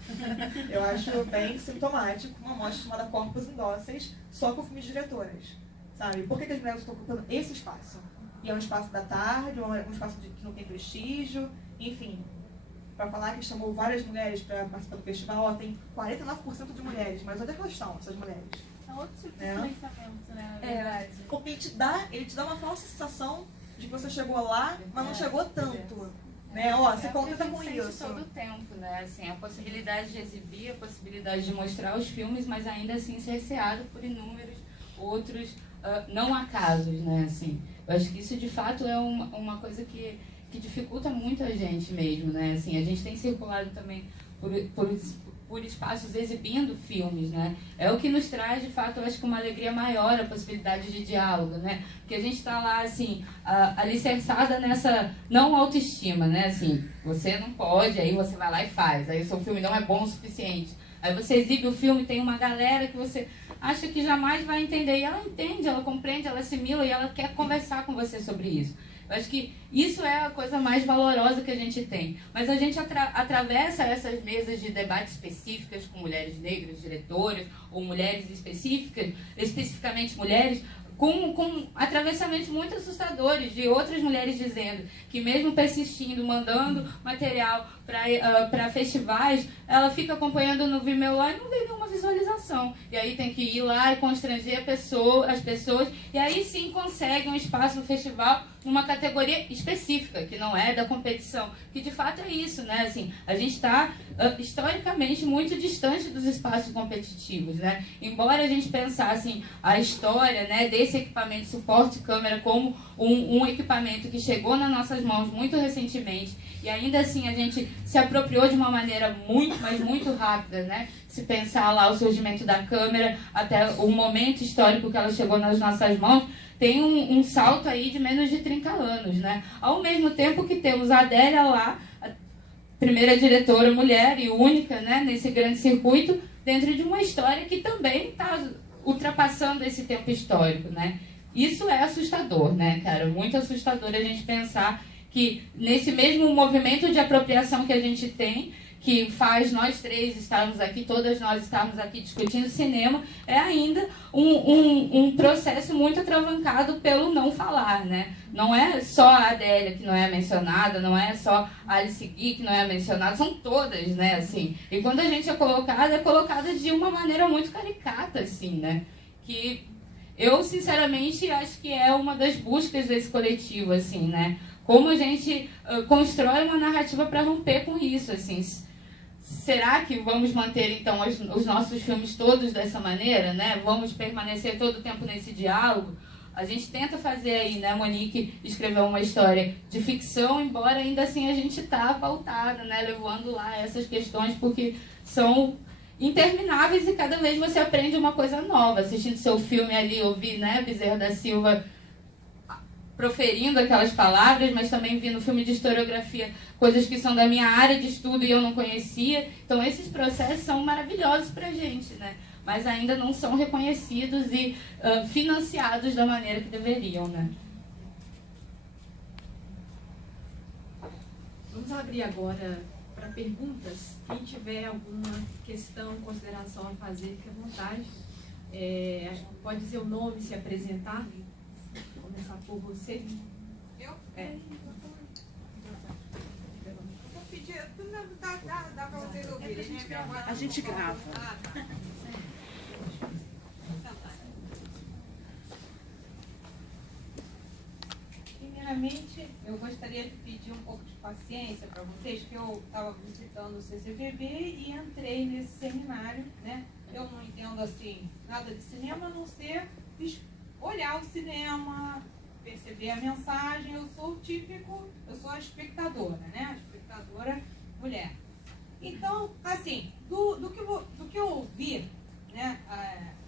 Eu acho bem sintomático uma mostra chamada Corpos Indóceis, só com filmes de diretoras. Sabe? Por que as mulheres estão ocupando esse espaço? E é um espaço da tarde, um espaço que não tem prestígio, enfim. Para falar que chamou várias mulheres para participar do festival, tem 49% de mulheres, mas onde é que elas estão, essas mulheres? É outro tipo de silenciamento, né? Na verdade. Porque ele te dá uma falsa sensação de que você chegou lá, mas não chegou tanto. Né? Você contenta com isso. Todo o tempo, né? Assim, a possibilidade de exibir, a possibilidade de mostrar os filmes, mas ainda assim cerceado por inúmeros outros não acasos, né? Assim, eu acho que isso de fato é uma coisa que dificulta muito a gente mesmo, né? Assim, a gente tem circulado também por espaços exibindo filmes, né? É o que nos traz, de fato, eu acho que uma alegria maior, a possibilidade de diálogo, né? Porque a gente está lá, assim, alicerçada nessa não autoestima, né? Assim, você não pode, aí você vai lá e faz, aí o seu filme não é bom o suficiente. Aí você exibe o filme, tem uma galera que você acha que jamais vai entender, e ela entende, ela compreende, ela assimila e ela quer conversar com você sobre isso. Eu acho que isso é a coisa mais valorosa que a gente tem. Mas a gente atravessa essas mesas de debate específicas com mulheres negras, diretoras, ou mulheres especificamente mulheres, com atravessamentos muito assustadores de outras mulheres dizendo que mesmo persistindo, mandando material para festivais, ela fica acompanhando no Vimeo lá e não vê nenhuma visualização. E aí tem que ir lá e constranger as pessoas, e aí sim consegue um espaço no festival numa categoria específica, que não é da competição, que de fato é isso, né? Assim, a gente está historicamente muito distante dos espaços competitivos, né? Embora a gente pensasse a história, né, desse equipamento suporte câmera como um equipamento que chegou nas nossas mãos muito recentemente, e ainda assim a gente se apropriou de uma maneira mas muito rápida, né? Se pensar lá o surgimento da câmera até o momento histórico que ela chegou nas nossas mãos, tem um salto aí de menos de 30 anos, né? Ao mesmo tempo que temos a Adélia lá, a primeira diretora mulher e única, né, nesse grande circuito, dentro de uma história que também está ultrapassando esse tempo histórico, né? Isso é assustador, né, cara? Muito assustador a gente pensar que nesse mesmo movimento de apropriação que a gente tem, que faz nós três estarmos aqui, todas nós estarmos aqui discutindo cinema, é ainda um processo muito atravancado pelo não falar, né? Não é só a Adélia que não é mencionada, não é só a Alice Guy que não é mencionada, são todas, né, assim. E quando a gente é colocada de uma maneira muito caricata, assim, né? Que eu, sinceramente, acho que é uma das buscas desse coletivo, assim, né? Como a gente constrói uma narrativa para romper com isso, assim. Será que vamos manter, então, os nossos filmes todos dessa maneira, né? Vamos permanecer todo o tempo nesse diálogo? A gente tenta fazer aí, né, Monique escreveu uma história de ficção, embora ainda assim a gente está pautada, né, levando lá essas questões, porque são intermináveis e cada vez você aprende uma coisa nova. Assistindo seu filme ali, ouvir, né, Bezerra da Silva proferindo aquelas palavras, mas também vi no filme de historiografia coisas que são da minha área de estudo e eu não conhecia. Então esses processos são maravilhosos para a gente, né? Mas ainda não são reconhecidos e financiados da maneira que deveriam, né? Vamos abrir agora para perguntas. Quem tiver alguma questão, consideração a fazer, fique à vontade. Pode dizer o nome, se apresentar. Vou começar por você. Eu? É. Vou pedir, dá para vocês ouvirem, né? A gente grava. Ah, tá. Primeiramente, eu gostaria de pedir um pouco de paciência para vocês, que eu estava visitando o CCBB e entrei nesse seminário, né? Eu não entendo, assim, nada de cinema, a não ser olhar o cinema, perceber a mensagem. Eu sou a espectadora, né? A espectadora mulher. Então, assim, do que eu ouvi, né,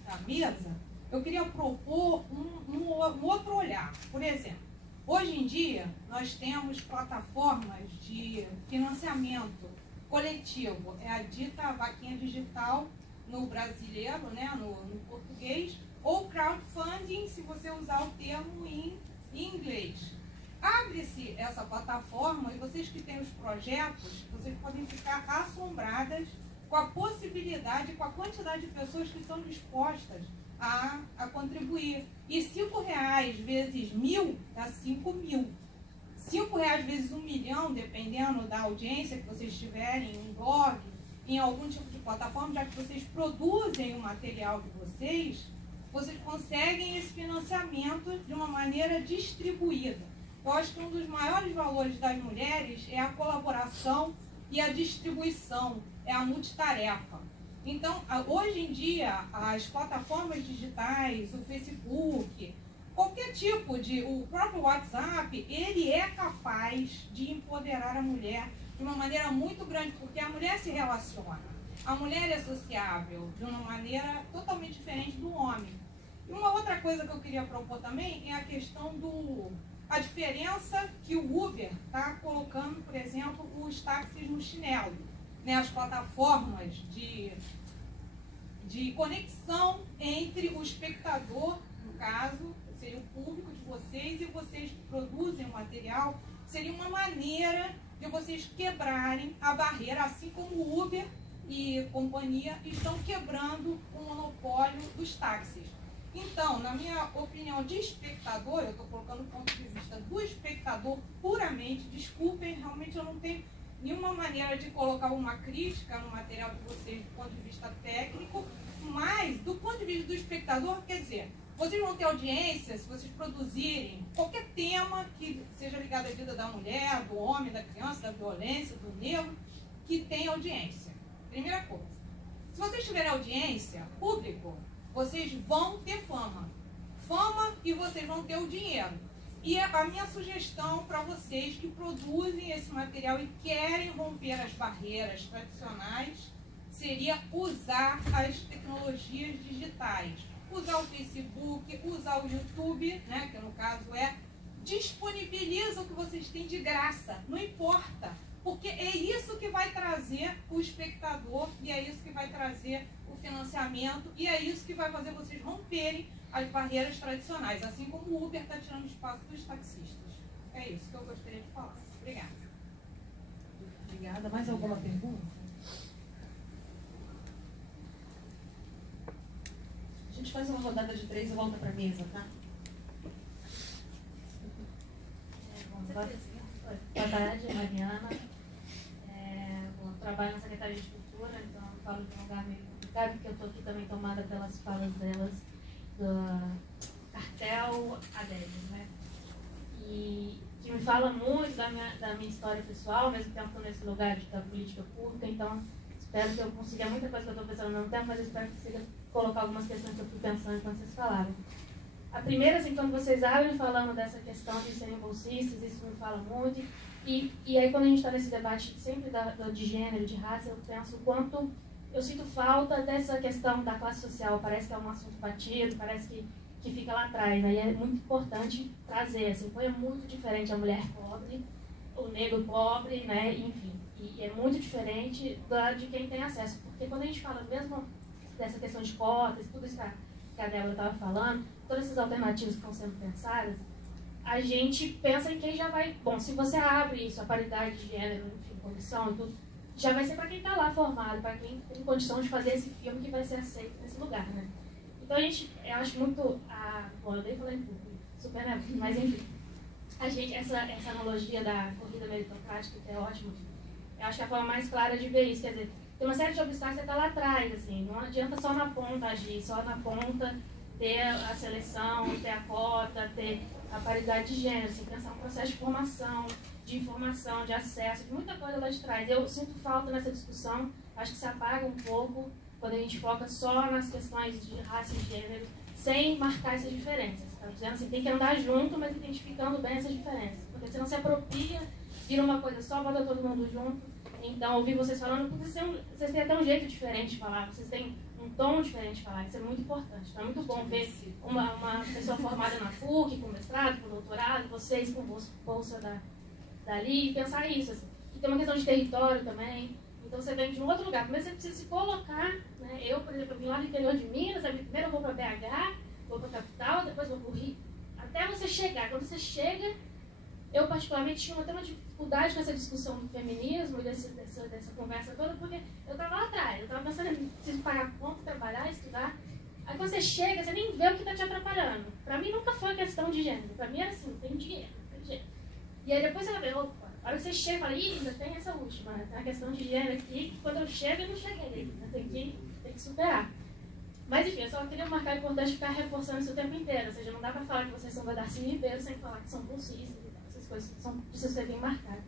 da mesa, eu queria propor um outro olhar. Por exemplo, hoje em dia, nós temos plataformas de financiamento coletivo. É a dita vaquinha digital no brasileiro, né, no português, ou crowdfunding, se você usar o termo em inglês. Abre-se essa plataforma e vocês que têm os projetos, vocês podem ficar assombradas com a possibilidade, com a quantidade de pessoas que estão dispostas a contribuir. E R$5 vezes 1.000 dá 5.000. R$5 vezes 1 milhão, dependendo da audiência que vocês tiverem, em blog, em algum tipo de plataforma, já que vocês produzem o material de vocês conseguem esse financiamento de uma maneira distribuída. Eu acho que um dos maiores valores das mulheres é a colaboração e a distribuição, é a multitarefa. Então, hoje em dia, as plataformas digitais, o Facebook, qualquer tipo o próprio WhatsApp, ele é capaz de empoderar a mulher de uma maneira muito grande, porque a mulher se relaciona. A mulher é sociável de uma maneira totalmente diferente do homem. E uma outra coisa que eu queria propor também é a questão a diferença que o Uber está colocando, por exemplo, os táxis no chinelo, né? As plataformas de conexão entre o espectador, no caso, seria o público de vocês, e vocês que produzem o material, seria uma maneira de vocês quebrarem a barreira, assim como o Uber e companhia estão quebrando o monopólio dos táxis. Então, na minha opinião de espectador, eu estou colocando o ponto de vista do espectador puramente, desculpem, realmente eu não tenho nenhuma maneira de colocar uma crítica no material de vocês do ponto de vista técnico, mas do ponto de vista do espectador, quer dizer, vocês vão ter audiência se vocês produzirem qualquer tema que seja ligado à vida da mulher, do homem, da criança, da violência, do negro, que tenha audiência. Primeira coisa. Se vocês tiverem audiência, público, vocês vão ter fama. Fama e vocês vão ter o dinheiro. E a minha sugestão para vocês que produzem esse material e querem romper as barreiras tradicionais seria usar as tecnologias digitais. Usar o Facebook, usar o YouTube, né, que no caso disponibiliza o que vocês têm de graça. Não importa. Porque é isso que vai trazer o espectador e é isso que vai trazer o financiamento e é isso que vai fazer vocês romperem as barreiras tradicionais, assim como o Uber está tirando espaço dos taxistas. É isso que eu gostaria de falar. Obrigada. Obrigada. Mais alguma pergunta? faz uma rodada de 3 e volta para a mesa, tá? Boa tarde, Mariana. Eu trabalho na Secretaria de Cultura, então eu falo de um lugar meio complicado, porque eu estou aqui também tomada pelas falas delas do cartel Adélias, né? E que me fala muito da minha história pessoal, ao mesmo tempo nesse lugar da política pública, então espero que eu consiga muita coisa que eu estou pensando ao mesmo tempo, mas eu espero que consiga colocar algumas questões que eu fui pensando enquanto vocês falaram. A primeira, assim, quando vocês abrem falando dessa questão de serem bolsistas, isso me fala muito. E aí, quando a gente está nesse debate sempre de gênero, de raça, eu penso o quanto eu sinto falta dessa questão da classe social. Parece que é um assunto batido, parece que fica lá atrás, né? E é muito importante trazer, assim, é muito diferente a mulher pobre, o negro pobre, né? Enfim, e é muito diferente de quem tem acesso. Porque quando a gente fala mesmo dessa questão de cotas, tudo isso que a Débora estava falando, todas essas alternativas que estão sendo pensadas, a gente pensa em quem já vai... Bom, se você abre isso, a paridade de gênero, enfim, condição e tudo, já vai ser para quem está lá formado, para quem tem condição de fazer esse filme que vai ser aceito nesse lugar, né? Então, eu acho muito... Bom, eu dei falando em público, super, né? Mas, enfim, essa analogia da corrida meritocrática, que é ótima, eu acho que é a forma mais clara de ver isso, quer dizer, tem uma série de obstáculos que está lá atrás, assim, não adianta só na ponta agir, só na ponta ter a seleção, ter a cota, ter a paridade de gênero, assim, pensar um processo de formação, de informação, de acesso, de muita coisa lá de trás. Eu sinto falta nessa discussão, acho que se apaga um pouco quando a gente foca só nas questões de raça e gênero, sem marcar essas diferenças. Tá dizendo assim, tem que andar junto, mas identificando bem essas diferenças, porque senão se apropria, vira uma coisa só, bota todo mundo junto. Então, ouvir vocês falando, porque vocês têm até um jeito diferente de falar, vocês têm um tom diferente de falar, isso é muito importante. Então, é muito bom ver uma pessoa formada na PUC, com mestrado, com doutorado, vocês com bolsa dali, e pensar isso. Assim. E tem uma questão de território também, então você vem de um outro lugar. Primeiro você precisa se colocar, né? Eu, por exemplo, eu vim lá do interior de Minas, primeiro eu vou para BH, vou para a capital, depois vou para o Rio, até você chegar. Quando você chega, eu particularmente tinha até uma dificuldade com essa discussão do feminismo e dessa conversa toda, porque eu estava lá atrás, eu estava pensando em preciso pagar conta, trabalhar, estudar. Aí quando você chega, você nem vê o que está te atrapalhando. Para mim nunca foi questão de gênero, para mim era assim, não tem dinheiro, não tem dinheiro. E aí depois você vai ver, opa, a hora que você chega, fala, ih, ainda tem essa última, né? Tem a questão de gênero aqui, que quando eu chego eu não cheguei, né? Tem que superar. Mas enfim, eu só queria marcar a importância de ficar reforçando isso o tempo inteiro, ou seja, não dá para falar que vocês são da Darcy Ribeiro sem falar que são bolsistas. Essas coisas precisam ser bem marcadas.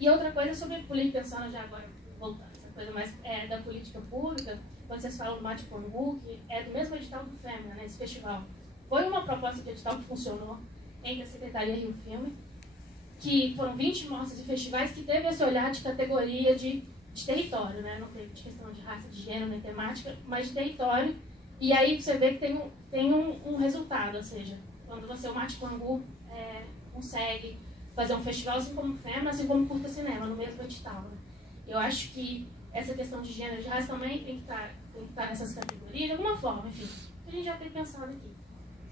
E outra coisa sobre política, pensando já agora, voltando, essa coisa mais da política pública, quando vocês falam do Mate Congu, que é do mesmo edital do FEMA, né, esse festival. Foi uma proposta de edital que funcionou entre a Secretaria e o Filme, que foram 20 mostras e festivais que teve esse olhar de categoria de território, né, não teve de questão de raça, de gênero, nem temática, mas de território. E aí você vê que tem um resultado, ou seja, quando o Mate Congu consegue fazer um festival assim como o FEMA, assim como o Curta Cinema, no mesmo edital. Né? Eu acho que essa questão de gênero e de raça também tem que estar nessas categorias, de alguma forma, enfim, que a gente já tem pensado aqui.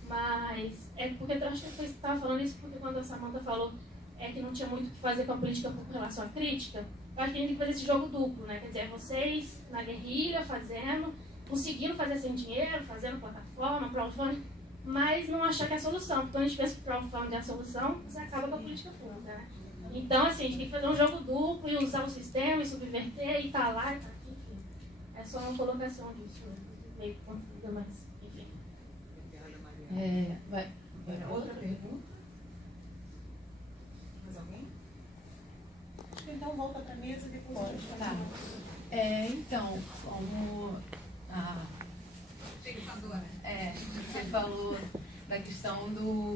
Mas é porque eu acho que você estava falando isso porque quando a Samantha falou que não tinha muito o que fazer com a política pública em relação à crítica, eu acho que a gente tem que fazer esse jogo duplo, né? Quer dizer, vocês na guerrilha, conseguindo fazer sem dinheiro, fazendo plataforma, crowdfunding, mas não achar que é a solução. Porque quando a gente pensa que o crowdfunding é a solução, você acaba com a política pública, né? Então, assim, a gente tem que fazer um jogo duplo e usar o sistema e subverter e tá lá e tá aqui, enfim. É só uma colocação disso, né? Meio confundida, mas, enfim. Outra pergunta? Mais alguém? Acho que então volta para a mesa e depois a gente faz Tá. Então, como você falou da questão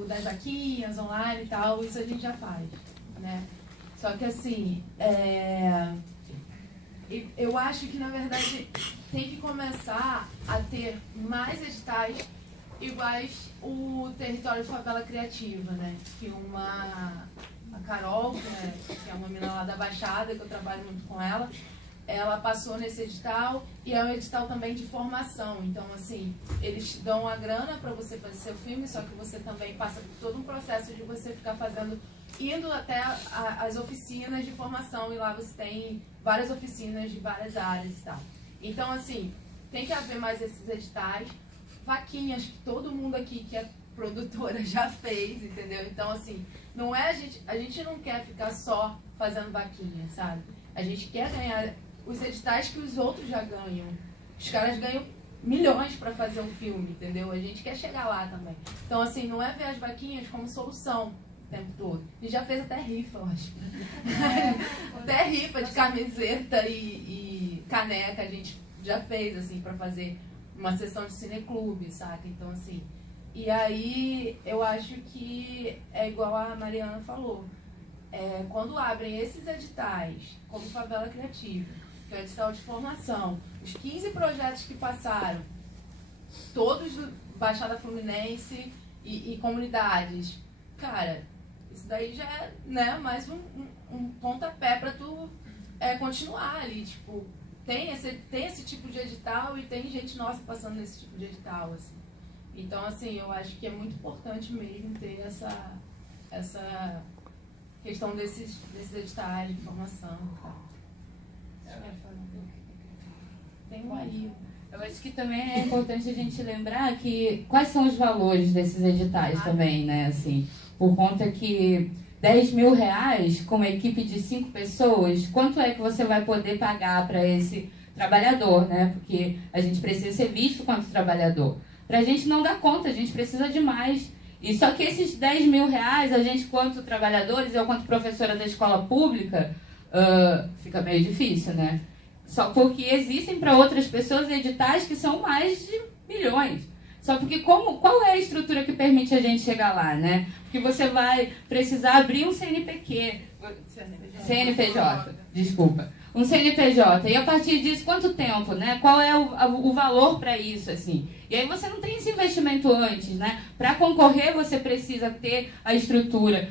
das vaquinhas online e tal, isso a gente já faz, né? Só que assim, eu acho que na verdade tem que começar a ter mais editais iguais o Território de Favela Criativa, né? Que a Carol, que é uma menina lá da Baixada, que eu trabalho muito com ela passou nesse edital e é um edital também de formação. Então, assim, eles te dão a grana para você fazer seu filme, só que você também passa por todo um processo de você ficar indo até as oficinas de formação, e lá você tem várias oficinas de várias áreas e tal. Então, assim, tem que haver mais esses editais. vaquinhas que todo mundo aqui que é produtora já fez, entendeu? Então, assim, não é a gente não quer ficar só fazendo vaquinha, sabe? A gente quer ganhar os editais que os outros já ganham. Os caras ganham milhões para fazer um filme, entendeu? A gente quer chegar lá também. Então, assim, não é ver as vaquinhas como solução o tempo todo. A gente já fez até rifa, eu acho. Até rifa de camiseta e caneca a gente já fez, assim, para fazer uma sessão de cineclube, saca? Então, assim... E aí, eu acho que é igual a Mariana falou. Quando abrem esses editais, como Favela Criativa, que é o edital de formação, os 15 projetos que passaram, todos do Baixada Fluminense e comunidades, cara, isso daí já é, né, mais um pontapé para tu continuar ali, tipo, tem esse tipo de edital e tem gente nossa passando nesse tipo de edital, assim. Então, assim, eu acho que é muito importante mesmo ter essa questão desses editais de formação e tal. Tem um aí. Eu acho que também é importante a gente lembrar que quais são os valores desses editais também, né? Assim, por conta que R$10.000 com uma equipe de 5 pessoas, quanto é que você vai poder pagar para esse trabalhador, né? Porque a gente precisa ser visto quanto trabalhador. Para a gente não dar conta, a gente precisa de mais. E só que esses R$10.000, a gente, quanto trabalhadores, eu, quanto professora da escola pública, fica meio difícil, né? Só porque existem para outras pessoas editais que são mais de milhões. Só porque qual é a estrutura que permite a gente chegar lá, né? Porque você vai precisar abrir um CNPJ, desculpa. Um CNPJ. E a partir disso, quanto tempo, né? Qual é o valor para isso, assim? E aí você não tem esse investimento antes, né? Para concorrer, você precisa ter a estrutura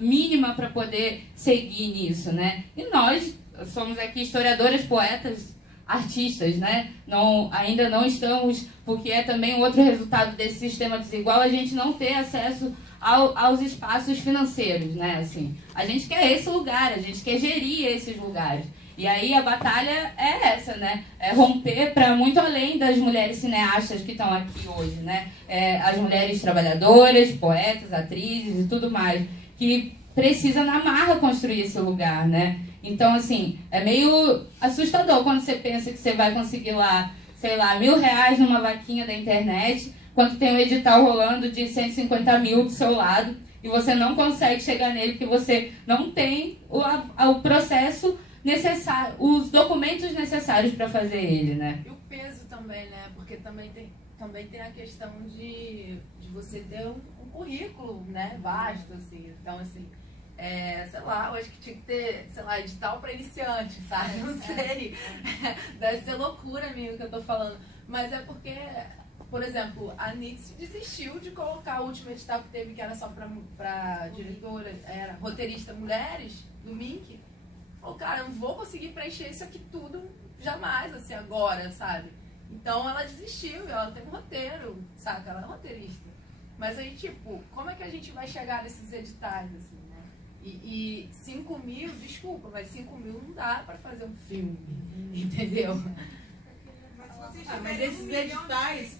mínima para poder seguir nisso, né? E nós somos aqui historiadoras, poetas, artistas, né? Ainda não estamos, porque é também outro resultado desse sistema desigual, a gente não ter acesso aos espaços financeiros, né? Assim, a gente quer esse lugar, a gente quer gerir esses lugares. E aí a batalha é essa, né? É romper para muito além das mulheres cineastas que estão aqui hoje, né? As mulheres trabalhadoras, poetas, atrizes e tudo mais, que precisa na marra construir esse lugar, né? Então, assim, é meio assustador quando você pensa que você vai conseguir lá, sei lá, R$1.000 numa vaquinha da internet, quando tem um edital rolando de 150 mil do seu lado e você não consegue chegar nele porque você não tem o processo necessário, os documentos necessários para fazer ele, né? E o peso também, né? Porque também tem a questão de você ter um currículo, né? Vasto, assim. Então, assim, sei lá, eu acho que tinha que ter, sei lá, edital para iniciante, sabe? Não sei. Deve ser loucura minha o que eu tô falando. Mas é porque, por exemplo, a NITS desistiu de colocar o último edital que teve, que era só para diretora, era roteirista mulheres, do MINC. Falou, cara, eu não vou conseguir preencher isso aqui tudo jamais, assim, agora, sabe? Então ela desistiu, ela tem um roteiro, sabe? Ela é roteirista. Mas aí, tipo, como é que a gente vai chegar nesses editais, assim, né? E 5 mil, desculpa, mas 5 mil não dá pra fazer um filme, entendeu? Mas esses editais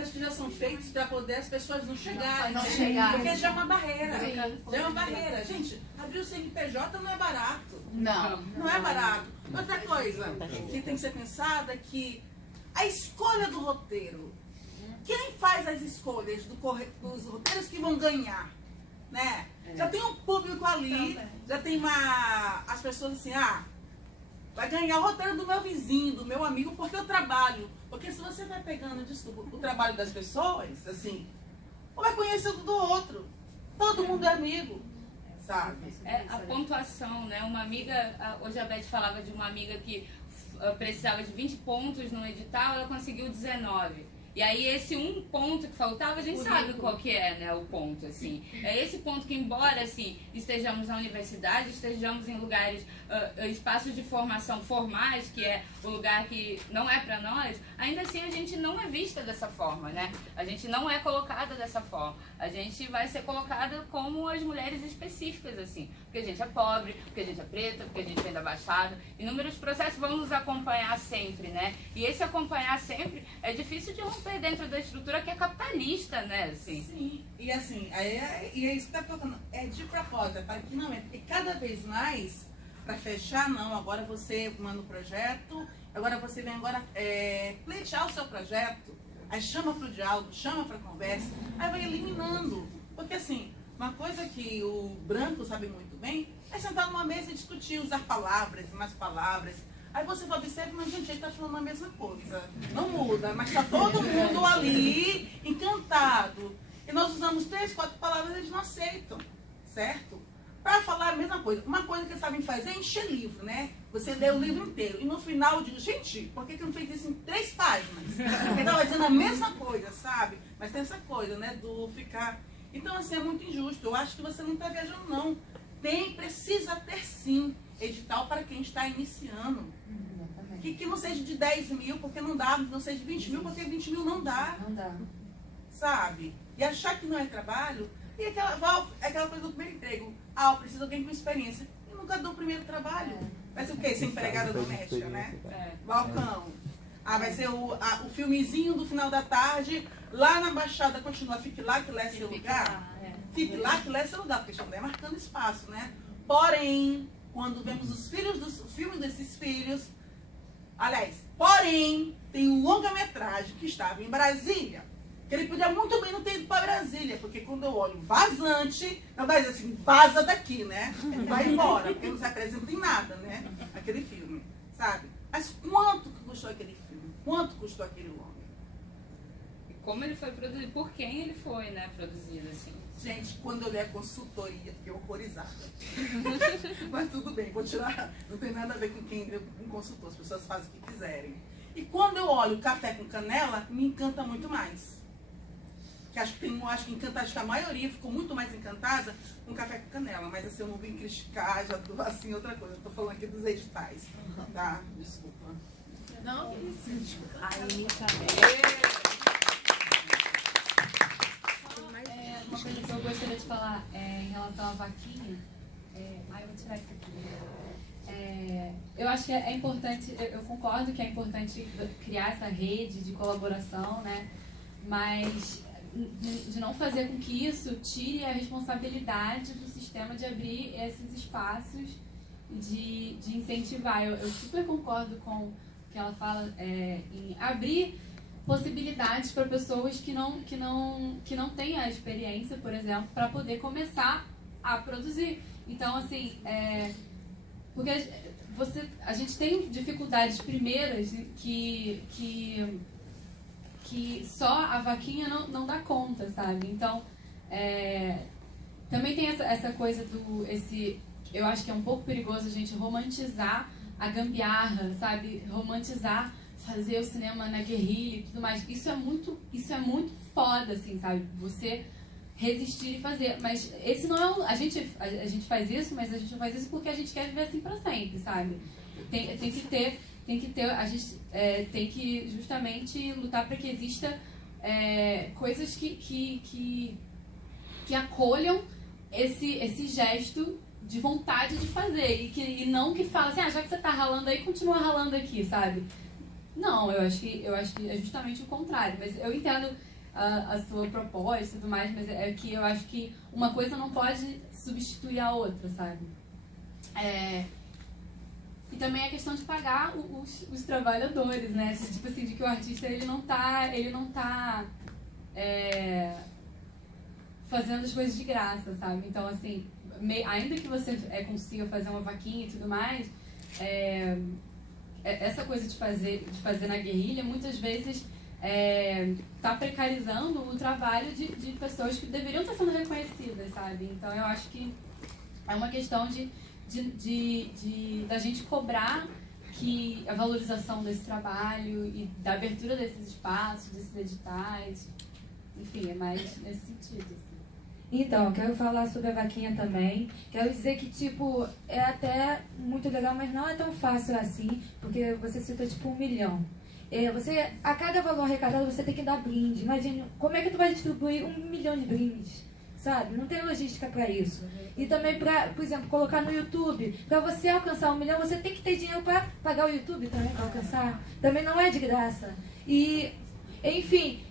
acho que já são feitos para poder as pessoas não chegarem. Não chegar. Porque já é uma barreira. Sim. Já é uma barreira. Gente, abrir o CNPJ não é barato. Não é barato. Outra coisa que tem que ser pensada é que a escolha do roteiro. Quem faz as escolhas dos roteiros que vão ganhar? Né? Já tem um público ali, já tem as pessoas assim, vai ganhar o roteiro do meu vizinho, do meu amigo, porque eu trabalho. Porque se você vai pegando, desculpa, o trabalho das pessoas, assim, ou vai conhecendo do outro. Todo mundo é amigo, sabe? A pontuação, né? Uma amiga, hoje a Beth falava de uma amiga que precisava de 20 pontos no edital, ela conseguiu 19. E aí esse um ponto que faltava, a gente sabe qual que é, né, o ponto, assim. É esse ponto que, embora, assim, estejamos na universidade, estejamos em lugares, espaços de formação formais, que é o lugar que não é para nós, ainda assim a gente não é vista dessa forma, né? A gente não é colocada dessa forma. A gente vai ser colocada como as mulheres específicas, assim. Porque a gente é pobre, porque a gente é preta, porque a gente vem da Baixada. Inúmeros processos vão nos acompanhar sempre, né? E esse acompanhar sempre é difícil de romper. cosper dentro da estrutura que é capitalista, né? Assim. Sim, e assim, e é isso que tá tocando, é de propósito, é para que não é, porque cada vez mais, para fechar, não, agora você manda o projeto, agora você vem agora pleitear o seu projeto, aí chama para o diálogo, chama para conversa, aí vai eliminando, porque assim, uma coisa que o branco sabe muito bem é sentar numa mesa e discutir, usar palavras, mais palavras. Aí você observa, mas gente, ele está falando a mesma coisa. Não muda, mas está todo mundo ali, encantado. E nós usamos 3, 4 palavras e eles não aceitam, certo? Para falar a mesma coisa. Uma coisa que eles sabem fazer é encher livro, né? Você lê o livro inteiro. E no final eu digo, gente, por que não fez isso em 3 páginas? Porque estava dizendo a mesma coisa, sabe? Mas tem essa coisa, né? Do ficar... Então, assim, é muito injusto. Eu acho que você não está viajando, não. Precisa ter, sim, edital para quem está iniciando. Que não seja de 10 mil, porque não dá. Não seja de 20 mil, porque 20 mil não dá. Não dá. Sabe? E achar que não é trabalho. E aquela coisa do primeiro emprego. Ah, eu preciso de alguém com experiência. E nunca dou o primeiro trabalho. Vai ser o quê? Ser empregada doméstica, né? Balcão. Ah, vai ser o filmezinho do final da tarde. Lá na Baixada continua. Fique lá que lá é seu lugar. Fique lá que lá é seu lugar. Porque estão marcando espaço, né? Porém, quando vemos os filhos o filme desses filhos... Aliás, porém, tem um longa-metragem que estava em Brasília, que ele podia muito bem não ter ido para Brasília, porque quando eu olho vazante, não vai dizer assim, vaza daqui, né? Vai embora, porque não se apresenta em nada, né? Aquele filme, sabe? Mas quanto que custou aquele filme? Quanto custou aquele longa? E como ele foi produzido? Por quem ele foi, né, produzido, assim? Gente, quando eu li a consultoria, fiquei horrorizada. Mas tudo bem, vou tirar. Não tem nada a ver com quem um consultor, as pessoas fazem o que quiserem. E quando eu olho café com canela, me encanta muito mais. Que acho que encanta, acho que a maioria ficou muito mais encantada com café com canela. Mas assim, eu não vim criticar, já tô assim, outra coisa. Eu tô falando aqui dos editais. Tá? Desculpa. Não, que isso. Desculpa. Aí, Uma coisa que eu gostaria de falar em relação à vaquinha, eu vou tirar isso aqui. Eu acho que é importante, eu concordo que é importante criar essa rede de colaboração, né? Mas de não fazer com que isso tire a responsabilidade do sistema de abrir esses espaços, de incentivar. Eu super concordo com o que ela fala em abrir possibilidades para pessoas que não têm a experiência, por exemplo, para poder começar a produzir. Então, assim, porque a gente tem dificuldades primeiras que só a vaquinha não dá conta, sabe? Então, também tem essa coisa eu acho que é um pouco perigoso a gente romantizar a gambiarra, sabe? Romantizar fazer o cinema na guerrilha e tudo mais. Isso é muito foda, assim, sabe? Você resistir e fazer. Mas esse não é a gente faz isso, mas a gente não faz isso porque a gente quer viver assim pra sempre, sabe? Tem que ter, a gente tem que justamente lutar para que exista coisas que acolham esse gesto de vontade de fazer e não que fala assim, já que você tá ralando aí, continua ralando aqui, sabe? Não, eu acho que é justamente o contrário, mas eu entendo a sua proposta e tudo mais, mas é que eu acho que uma coisa não pode substituir a outra, sabe? E também a questão de pagar os trabalhadores, né? Tipo assim, de que o artista ele não tá fazendo as coisas de graça, sabe? Então, assim, ainda que você consiga fazer uma vaquinha e tudo mais, essa coisa de fazer na guerrilha, muitas vezes está precarizando o trabalho de pessoas que deveriam estar sendo reconhecidas, sabe? Então eu acho que é uma questão da gente cobrar que a valorização desse trabalho e da abertura desses espaços, desses editais, enfim, é mais nesse sentido, assim. Então, quero falar sobre a vaquinha também. Quero dizer que, tipo, é até muito legal, mas não é tão fácil assim, porque você citou, tipo, 1 milhão. A cada valor arrecadado, você tem que dar brinde. Imagina, como é que tu vai distribuir 1 milhão de brindes? Sabe? Não tem logística para isso. E também para, por exemplo, colocar no YouTube. Para você alcançar 1 milhão, você tem que ter dinheiro para pagar o YouTube também, para alcançar. Também não é de graça. E enfim,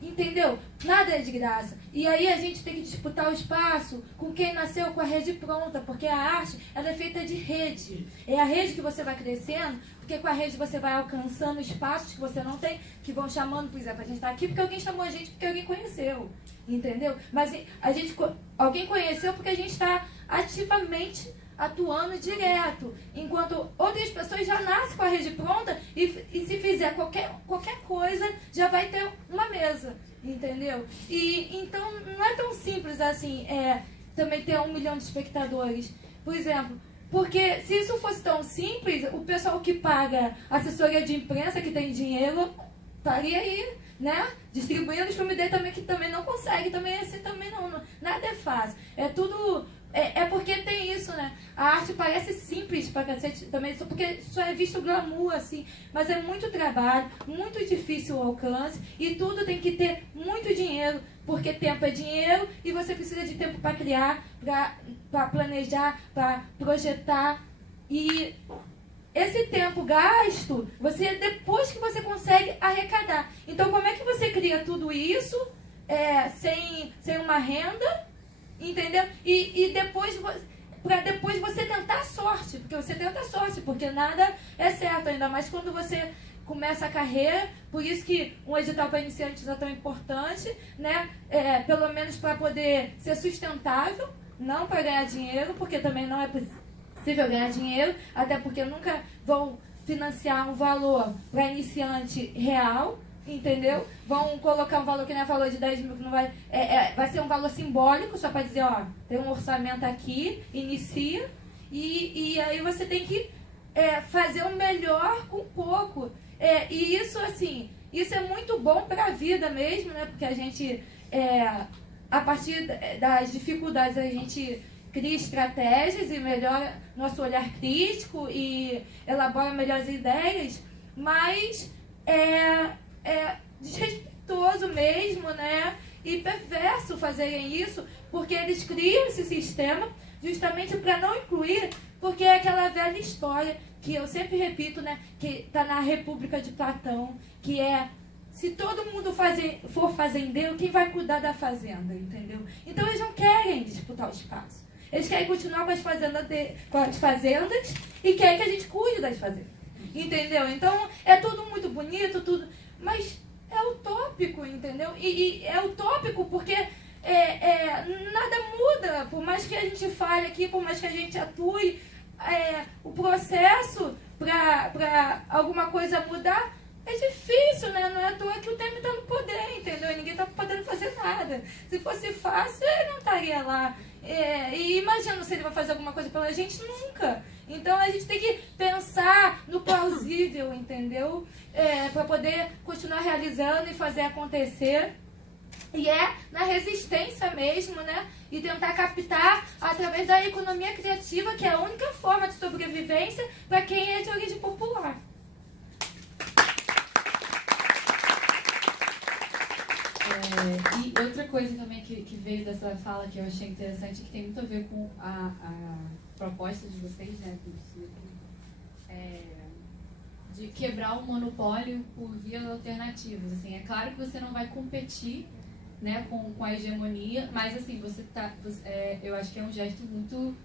entendeu? Nada é de graça. E aí a gente tem que disputar o espaço com quem nasceu com a rede pronta, porque a arte, ela é feita de rede. É a rede que você vai crescendo, porque com a rede você vai alcançando espaços que você não tem, que vão chamando, por exemplo, a gente está aqui porque alguém chamou a gente, porque alguém conheceu, entendeu? Mas alguém conheceu porque a gente está ativamente atuando direto, enquanto outras pessoas já nascem com a rede pronta e se fizer qualquer coisa, já vai ter uma mesa, entendeu? E então não é tão simples assim, também ter 1 milhão de espectadores, por exemplo, porque se isso fosse tão simples, o pessoal que paga assessoria de imprensa, que tem dinheiro, estaria aí, né? Distribuindo os filmes dele também, que também não consegue, também assim, também não, nada é fácil, é tudo... É porque tem isso, né? A arte parece simples pra cacete também, porque só é visto glamour, assim. Mas é muito trabalho, muito difícil o alcance, e tudo tem que ter muito dinheiro, porque tempo é dinheiro e você precisa de tempo para criar, para planejar, para projetar. E esse tempo gasto, depois que você consegue arrecadar. Então, como é que você cria tudo isso sem uma renda? Entendeu? E depois, para depois você tentar a sorte, porque você tenta a sorte, porque nada é certo, ainda mais quando você começa a carreira, por isso que um edital para iniciantes é tão importante, né? Pelo menos para poder ser sustentável, não para ganhar dinheiro, porque também não é possível ganhar dinheiro, até porque nunca vão financiar um valor para iniciante real, entendeu? Vão colocar um valor que nem falou de 10 mil, que não vai... vai ser um valor simbólico, só para dizer, ó, tem um orçamento aqui, inicia, e aí você tem que fazer o melhor com pouco. E isso, assim, isso é muito bom para a vida mesmo, né? Porque a gente, a partir das dificuldades, a gente cria estratégias e melhora nosso olhar crítico e elabora melhores ideias, mas desrespeitoso mesmo, né? E perverso fazerem isso, porque eles criam esse sistema justamente para não incluir, porque é aquela velha história que eu sempre repito, né? Que está na República de Platão, que se todo mundo for fazendeiro, quem vai cuidar da fazenda, entendeu? Então eles não querem disputar o espaço. Eles querem continuar com as fazendas e querem que a gente cuide das fazendas. Entendeu? Então, é tudo muito bonito, tudo, mas é utópico, entendeu? E é utópico porque nada muda, por mais que a gente fale aqui, por mais que a gente atue, o processo para alguma coisa mudar é difícil, né? Não é à toa que o Temer está no poder, entendeu? E ninguém está podendo fazer nada. Se fosse fácil, ele não estaria lá. E imagina se ele vai fazer alguma coisa pela gente, nunca. Então a gente tem que pensar no plausível, entendeu? Para poder continuar realizando e fazer acontecer. E na resistência mesmo, né? E tentar captar através da economia criativa, que é a única forma de sobrevivência para quem é de origem popular. E outra coisa também que veio dessa fala que eu achei interessante, que tem muito a ver com a proposta de vocês, né, de quebrar o monopólio por vias alternativas. Assim, é claro que você não vai competir, né, com a hegemonia, mas assim, eu acho que é um gesto muito,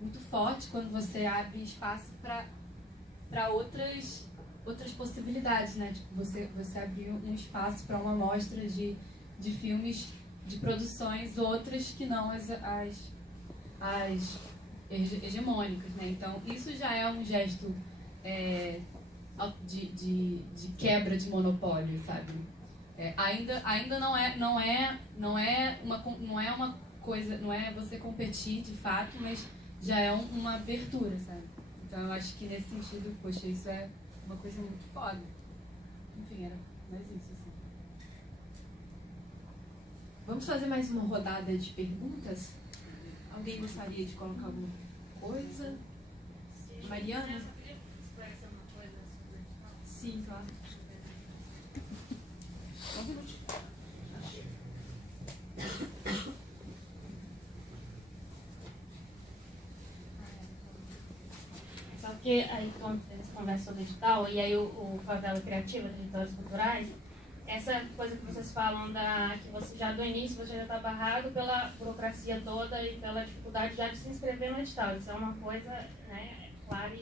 muito forte quando você abre espaço para outras possibilidades, né? Tipo, você abrir um espaço para uma mostra de filmes, de produções outras que não as hegemônicas, né? Então, isso já é um gesto de quebra de monopólio, sabe? Ainda não é uma coisa, não é você competir de fato, mas já é uma abertura, sabe? Então, eu acho que nesse sentido, poxa, isso é uma coisa muito foda. Enfim, era mais isso, assim. Vamos fazer mais uma rodada de perguntas? Alguém gostaria de colocar alguma coisa? Mariana? Sim, claro. Só um minutinho. Só que aí, quando eles conversam sobre edital, e aí o Favela Criativa, de editores culturais, essa coisa que vocês falam, que você já do início você já está barrado pela burocracia toda e pela dificuldade já de se inscrever no edital. Isso é uma coisa, né, clara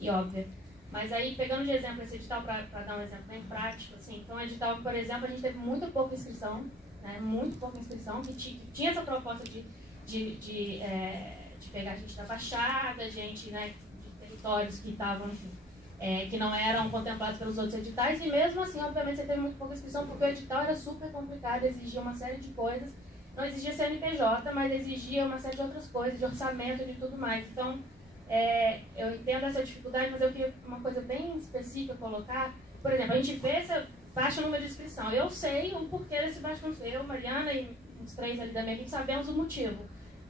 e óbvia. Mas aí, pegando de exemplo esse edital, para dar um exemplo bem prático, assim, então o edital, por exemplo, a gente teve muito pouca inscrição, né, muito pouca inscrição, que tinha essa proposta de pegar gente da Baixada, gente, né, de territórios que estavam, enfim, que não eram contemplados pelos outros editais, e mesmo assim, obviamente, você teve muito pouca inscrição, porque o edital era super complicado, exigia uma série de coisas, não exigia CNPJ, mas exigia uma série de outras coisas, de orçamento e de tudo mais. Então, eu entendo essa dificuldade, mas eu queria uma coisa bem específica colocar. Por exemplo, a gente vê esse baixo número de inscrição. Eu sei o porquê desse baixo número. Eu, Mariana e uns 3 ali da minha equipe sabemos o motivo.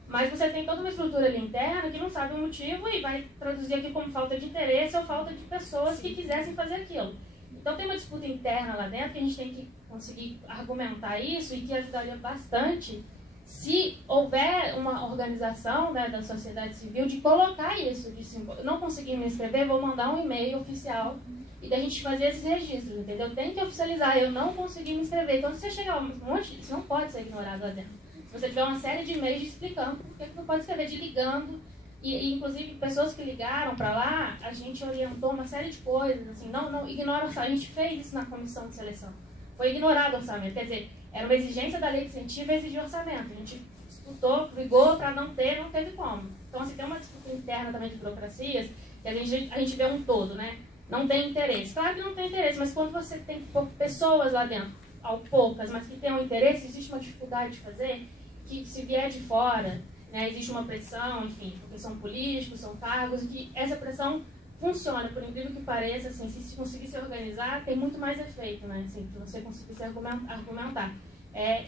Mas você tem toda uma estrutura ali interna que não sabe o motivo e vai traduzir aqui como falta de interesse ou falta de pessoas que quisessem fazer aquilo. Então tem uma disputa interna lá dentro que a gente tem que conseguir argumentar isso e que ajudaria bastante se houver uma organização, né, da sociedade civil de colocar isso, de não conseguir me inscrever, vou mandar um e-mail oficial e da gente fazer esses registros, entendeu? Tem que oficializar, eu não consegui me inscrever. Então se você chegar um monte, isso não pode ser ignorado lá dentro. Se você tiver uma série de e-mails explicando por que não pode escrever, de ligando, e inclusive pessoas que ligaram para lá, a gente orientou uma série de coisas, assim, não ignora o orçamento. A gente fez isso na comissão de seleção. Foi ignorado o orçamento, quer dizer, era uma exigência da lei de incentivo e exigir orçamento. A gente disputou, brigou para não teve como. Então, assim, tem uma disputa interna também de burocracias, que a gente vê um todo, né? Não tem interesse. Claro que não tem interesse, mas quando você tem pessoas lá dentro, poucas, mas que tenham interesse, existe uma dificuldade de fazer, que se vier de fora, né, existe uma pressão, enfim, porque são políticos, são cargos, e que essa pressão funciona, por incrível que pareça, assim, se conseguir se organizar, tem muito mais efeito, né, assim, se você conseguir se argumentar.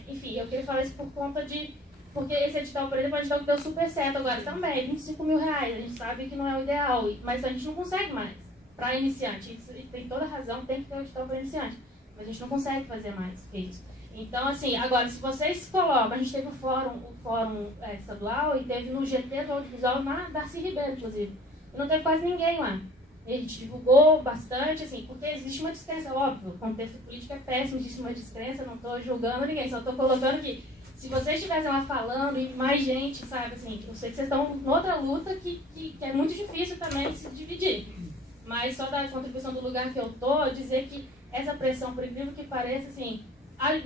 Enfim, eu queria falar isso por conta de... Porque esse edital, por exemplo, é um edital que deu super certo agora também, 25 mil reais, a gente sabe que não é o ideal, mas a gente não consegue mais, para iniciante, isso tem toda razão, tem que ter um edital para iniciante, mas a gente não consegue fazer mais que isso. Então, assim, agora, se vocês colocam, a gente teve o fórum estadual e teve no GT do audiovisual na Darcy Ribeiro, inclusive. E não teve quase ninguém lá. E a gente divulgou bastante, assim, porque existe uma descrença, óbvio. O contexto político é péssimo, existe uma descrença, não estou julgando ninguém, só estou colocando que se vocês estivessem lá falando e mais gente, sabe, assim, eu sei que vocês estão noutra luta que é muito difícil também se dividir. Mas só da contribuição do lugar que eu estou, dizer que essa pressão, por incrível que pareça, assim,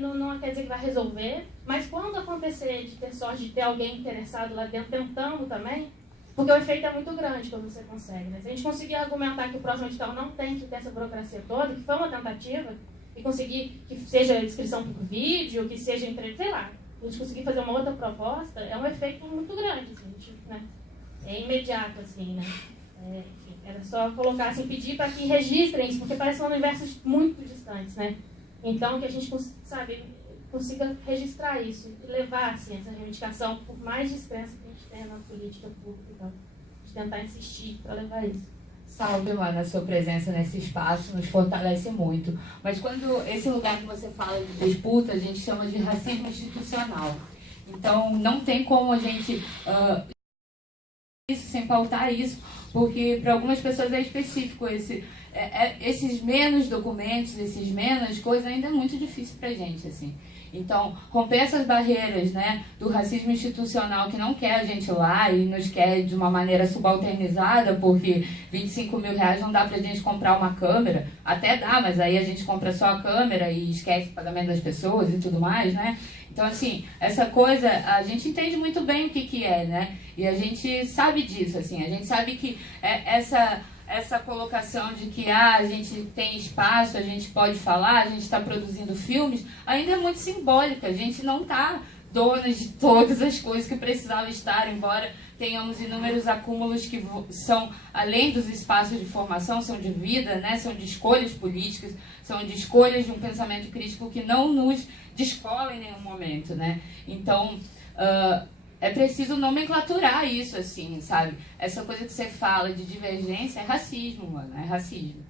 não quer dizer que vai resolver, mas quando acontecer de ter sorte de ter alguém interessado lá dentro tentando também, porque o efeito é muito grande quando você consegue, né? Se a gente conseguir argumentar que o próximo edital não tem que ter essa burocracia toda, que foi uma tentativa, e conseguir que seja inscrição por vídeo, que seja entrevista, sei lá, a gente conseguir fazer uma outra proposta, é um efeito muito grande, assim, a gente, né? É imediato, assim, né? Enfim, era só colocar, assim, pedir para que registrem isso, porque parece um universo muito distantes, né? Então, que a gente, sabe, consiga registrar isso e levar, assim, essa reivindicação, por mais descrença que a gente tenha na política pública, então, de tentar insistir para levar isso. Salve, mano, a sua presença nesse espaço nos fortalece muito. Mas quando esse lugar que você fala de disputa, a gente chama de racismo institucional. Então, não tem como a gente... isso sem pautar isso, porque para algumas pessoas é específico esses menos documentos, esses menos coisas, ainda é muito difícil pra gente, assim. Então, romper essas barreiras, né, do racismo institucional que não quer a gente lá e nos quer de uma maneira subalternizada, porque 25 mil reais não dá pra gente comprar uma câmera, até dá, mas aí a gente compra só a câmera e esquece o pagamento das pessoas e tudo mais, né? Então, assim, essa coisa, a gente entende muito bem o que é, né? E a gente sabe disso, assim, a gente sabe que essa colocação de que a gente tem espaço, a gente pode falar, a gente está produzindo filmes, ainda é muito simbólica. A gente não está dona de todas as coisas que precisava estar, embora tenhamos inúmeros acúmulos que são, além dos espaços de formação, são de vida, né? São de escolhas políticas, são de escolhas de um pensamento crítico que não nos descola em nenhum momento, né? Então, é preciso nomenclaturar isso, assim, sabe? Essa coisa que você fala de divergência é racismo, mano, é racismo.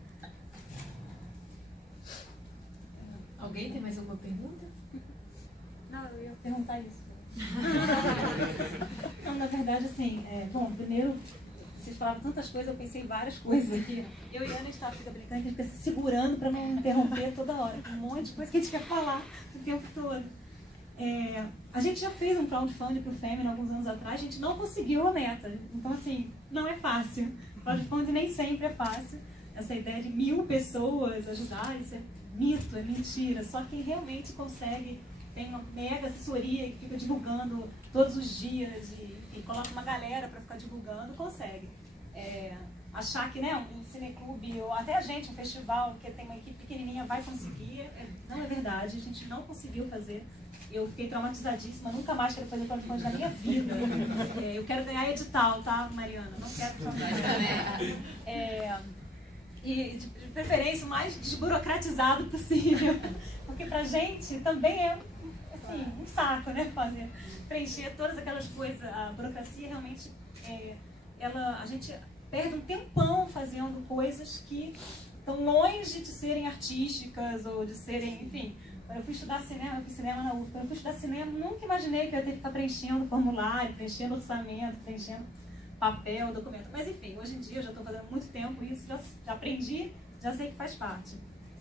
Alguém tem mais alguma pergunta? Não, eu ia perguntar isso. Não, na verdade, assim, bom, primeiro, Vocês falaram tantas coisas, eu pensei em várias coisas aqui. Eu e a Ana, a gente fica brincando, a gente fica se segurando para não interromper toda hora. Um monte de coisa que a gente quer falar o tempo todo. A gente já fez um crowdfunding para o Fêmea alguns anos atrás, a gente não conseguiu a meta. Então, assim, não é fácil. Crowdfunding nem sempre é fácil. Essa ideia de 1000 pessoas ajudar, isso é mito, é mentira. Só quem realmente consegue, tem uma mega assessoria que fica divulgando todos os dias e coloca uma galera para ficar divulgando, consegue. Achar que, né, um cineclube ou até a gente, um festival que tem uma equipe pequenininha vai conseguir, não é verdade, a gente não conseguiu fazer. Eu fiquei traumatizadíssima, nunca mais quero fazer crowdfunding na minha vida. Eu quero ganhar edital, tá, Mariana? Não quero crowdfunding. E de preferência o mais desburocratizado possível. Porque pra gente também é assim, um saco, né? Preencher todas aquelas coisas. A burocracia realmente, a gente perde um tempão fazendo coisas que estão longe de serem artísticas ou de serem, enfim. Quando eu fui estudar cinema, eu fiz cinema na UF. Quando eu fui estudar cinema, nunca imaginei que eu ia ter que ficar preenchendo formulário, preenchendo orçamento, preenchendo papel, documento. Mas enfim, hoje em dia eu já estou fazendo muito tempo isso, já aprendi, já sei que faz parte.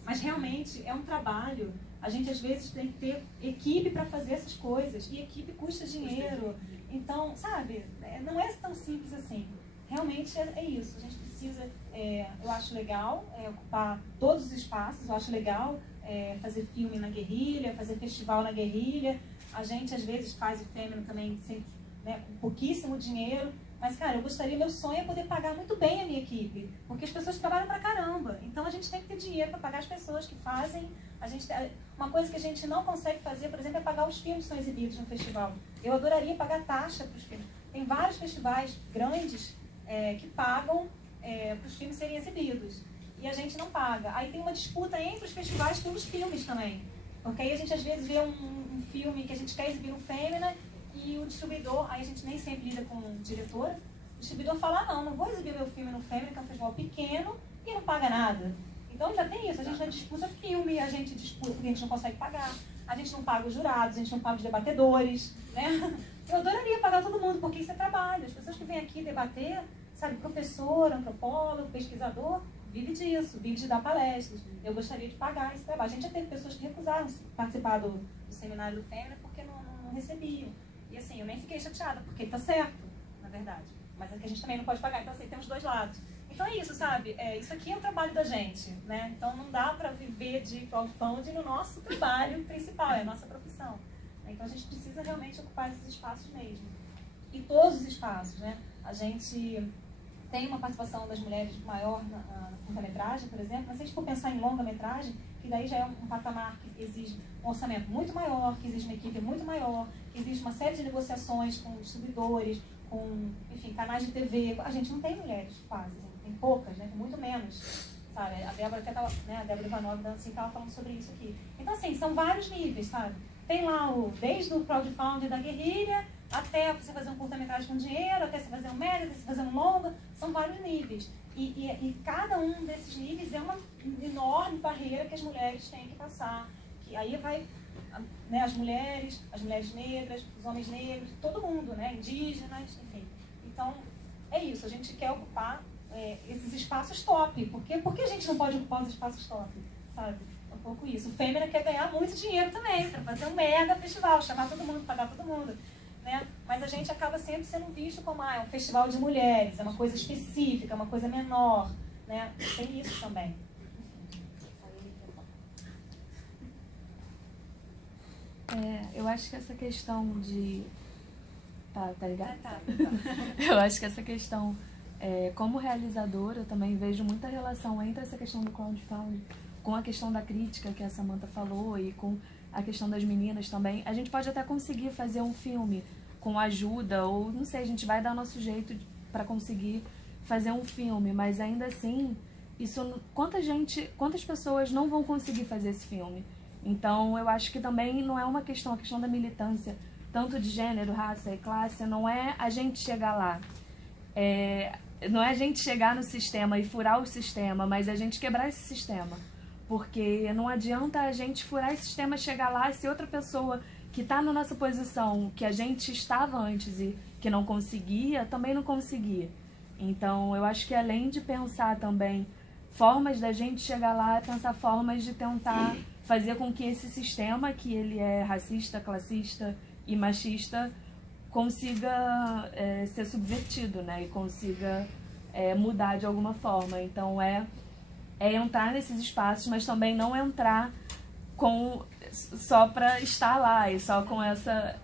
Mas realmente é um trabalho. A gente às vezes tem que ter equipe para fazer essas coisas. E equipe custa dinheiro. Então, sabe, não é tão simples assim. Realmente é isso. A gente precisa, eu acho legal ocupar todos os espaços, eu acho legal fazer filme na guerrilha, fazer festival na guerrilha. A gente às vezes faz o Fêmea também sem, né, com pouquíssimo dinheiro. Mas, cara, meu sonho é poder pagar muito bem a minha equipe, porque as pessoas trabalham pra caramba. Então a gente tem que ter dinheiro para pagar as pessoas que fazem. Uma coisa que a gente não consegue fazer, por exemplo, é pagar os filmes que são exibidos no festival. Eu adoraria pagar taxa para os filmes. Tem vários festivais grandes que pagam para os filmes serem exibidos. E a gente não paga. Aí tem uma disputa entre os festivais pelos filmes também. Porque aí a gente às vezes vê um filme que a gente quer exibir no Fêmea e o distribuidor, aí a gente nem sempre lida com o diretor, o distribuidor fala, não vou exibir meu filme no Fêmea, que é um festival pequeno e não paga nada. Então já tem isso, a gente já disputa filme, a gente disputa porque a gente não consegue pagar, a gente não paga os jurados, a gente não paga os debatedores, né? Eu adoraria pagar todo mundo, porque isso é trabalho. As pessoas que vêm aqui debater, sabe, professor, antropólogo, pesquisador, vive disso, vive de dar palestras. Eu gostaria de pagar esse trabalho. A gente já teve pessoas que recusaram participar do seminário do Fêmea porque não recebiam. E assim, eu nem fiquei chateada, porque ele tá certo, na verdade. Mas é que a gente também não pode pagar, então assim, tem os dois lados. Então é isso, sabe? Isso aqui é o trabalho da gente, né? Então não dá para viver de crowdfunding no nosso trabalho principal, é a nossa profissão. Então a gente precisa realmente ocupar esses espaços mesmo. E todos os espaços, né? A gente tem uma participação das mulheres maior na curta-metragem, por exemplo, mas se a gente for pensar em longa-metragem, que daí já é um patamar que exige um orçamento muito maior, que exige uma equipe muito maior, que exige uma série de negociações com distribuidores, com, enfim, canais de TV. A gente não tem mulheres quase, tem poucas, né? Muito menos, sabe? A Débora até tava, né? A Débora Ivanov assim, estava falando sobre isso aqui. Então, assim, são vários níveis, sabe? Tem lá desde o crowdfunding da guerrilha, até você fazer um curta-metragem com dinheiro, até você fazer um médio, até você fazer um longa, são vários níveis. E cada um desses níveis é uma enorme barreira que as mulheres têm que passar. Que aí vai, né, as mulheres negras, os homens negros, todo mundo, né, indígenas, enfim. Então, é isso, a gente quer ocupar esses espaços top. Por que a gente não pode ocupar os espaços top, sabe? É um pouco isso. O Fêmea quer ganhar muito dinheiro também, para fazer um mega festival, chamar todo mundo, pagar todo mundo. Né? Mas a gente acaba sempre sendo visto como é um festival de mulheres, é uma coisa específica, é uma coisa menor, né? Tem isso também. Eu acho que essa questão de... Tá ligado? Tá. Eu acho que essa questão, como realizadora, eu também vejo muita relação entre essa questão do crowdfunding com a questão da crítica que a Samantha falou e com a questão das meninas também. A gente pode até conseguir fazer um filme com ajuda, ou não sei, a gente vai dar nosso jeito para conseguir fazer um filme, mas ainda assim, quantas pessoas não vão conseguir fazer esse filme? Então, eu acho que também não é uma questão, a questão da militância, tanto de gênero, raça e classe, não é a gente chegar lá. Não é a gente chegar no sistema e furar o sistema, mas a gente quebrar esse sistema. Porque não adianta a gente furar esse sistema, chegar lá, se outra pessoa que está na nossa posição, que a gente estava antes e que não conseguia, também não conseguia. Então, eu acho que além de pensar também formas da gente chegar lá, é pensar formas de tentar fazer com que esse sistema, que ele é racista, classista e machista, consiga ser subvertido, né? E consiga mudar de alguma forma. Então, é entrar nesses espaços, mas também não entrar só para estar lá e só com essa...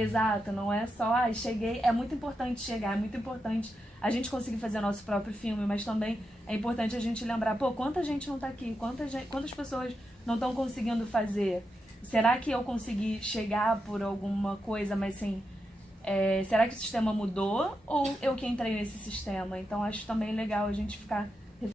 exato, não é só, cheguei. É muito importante chegar, é muito importante a gente conseguir fazer nosso próprio filme, mas também é importante a gente lembrar, quanta gente não tá aqui, quantas pessoas não estão conseguindo fazer. Será que eu consegui chegar por alguma coisa, mas assim, será que o sistema mudou ou eu que entrei nesse sistema? Então acho também legal a gente ficar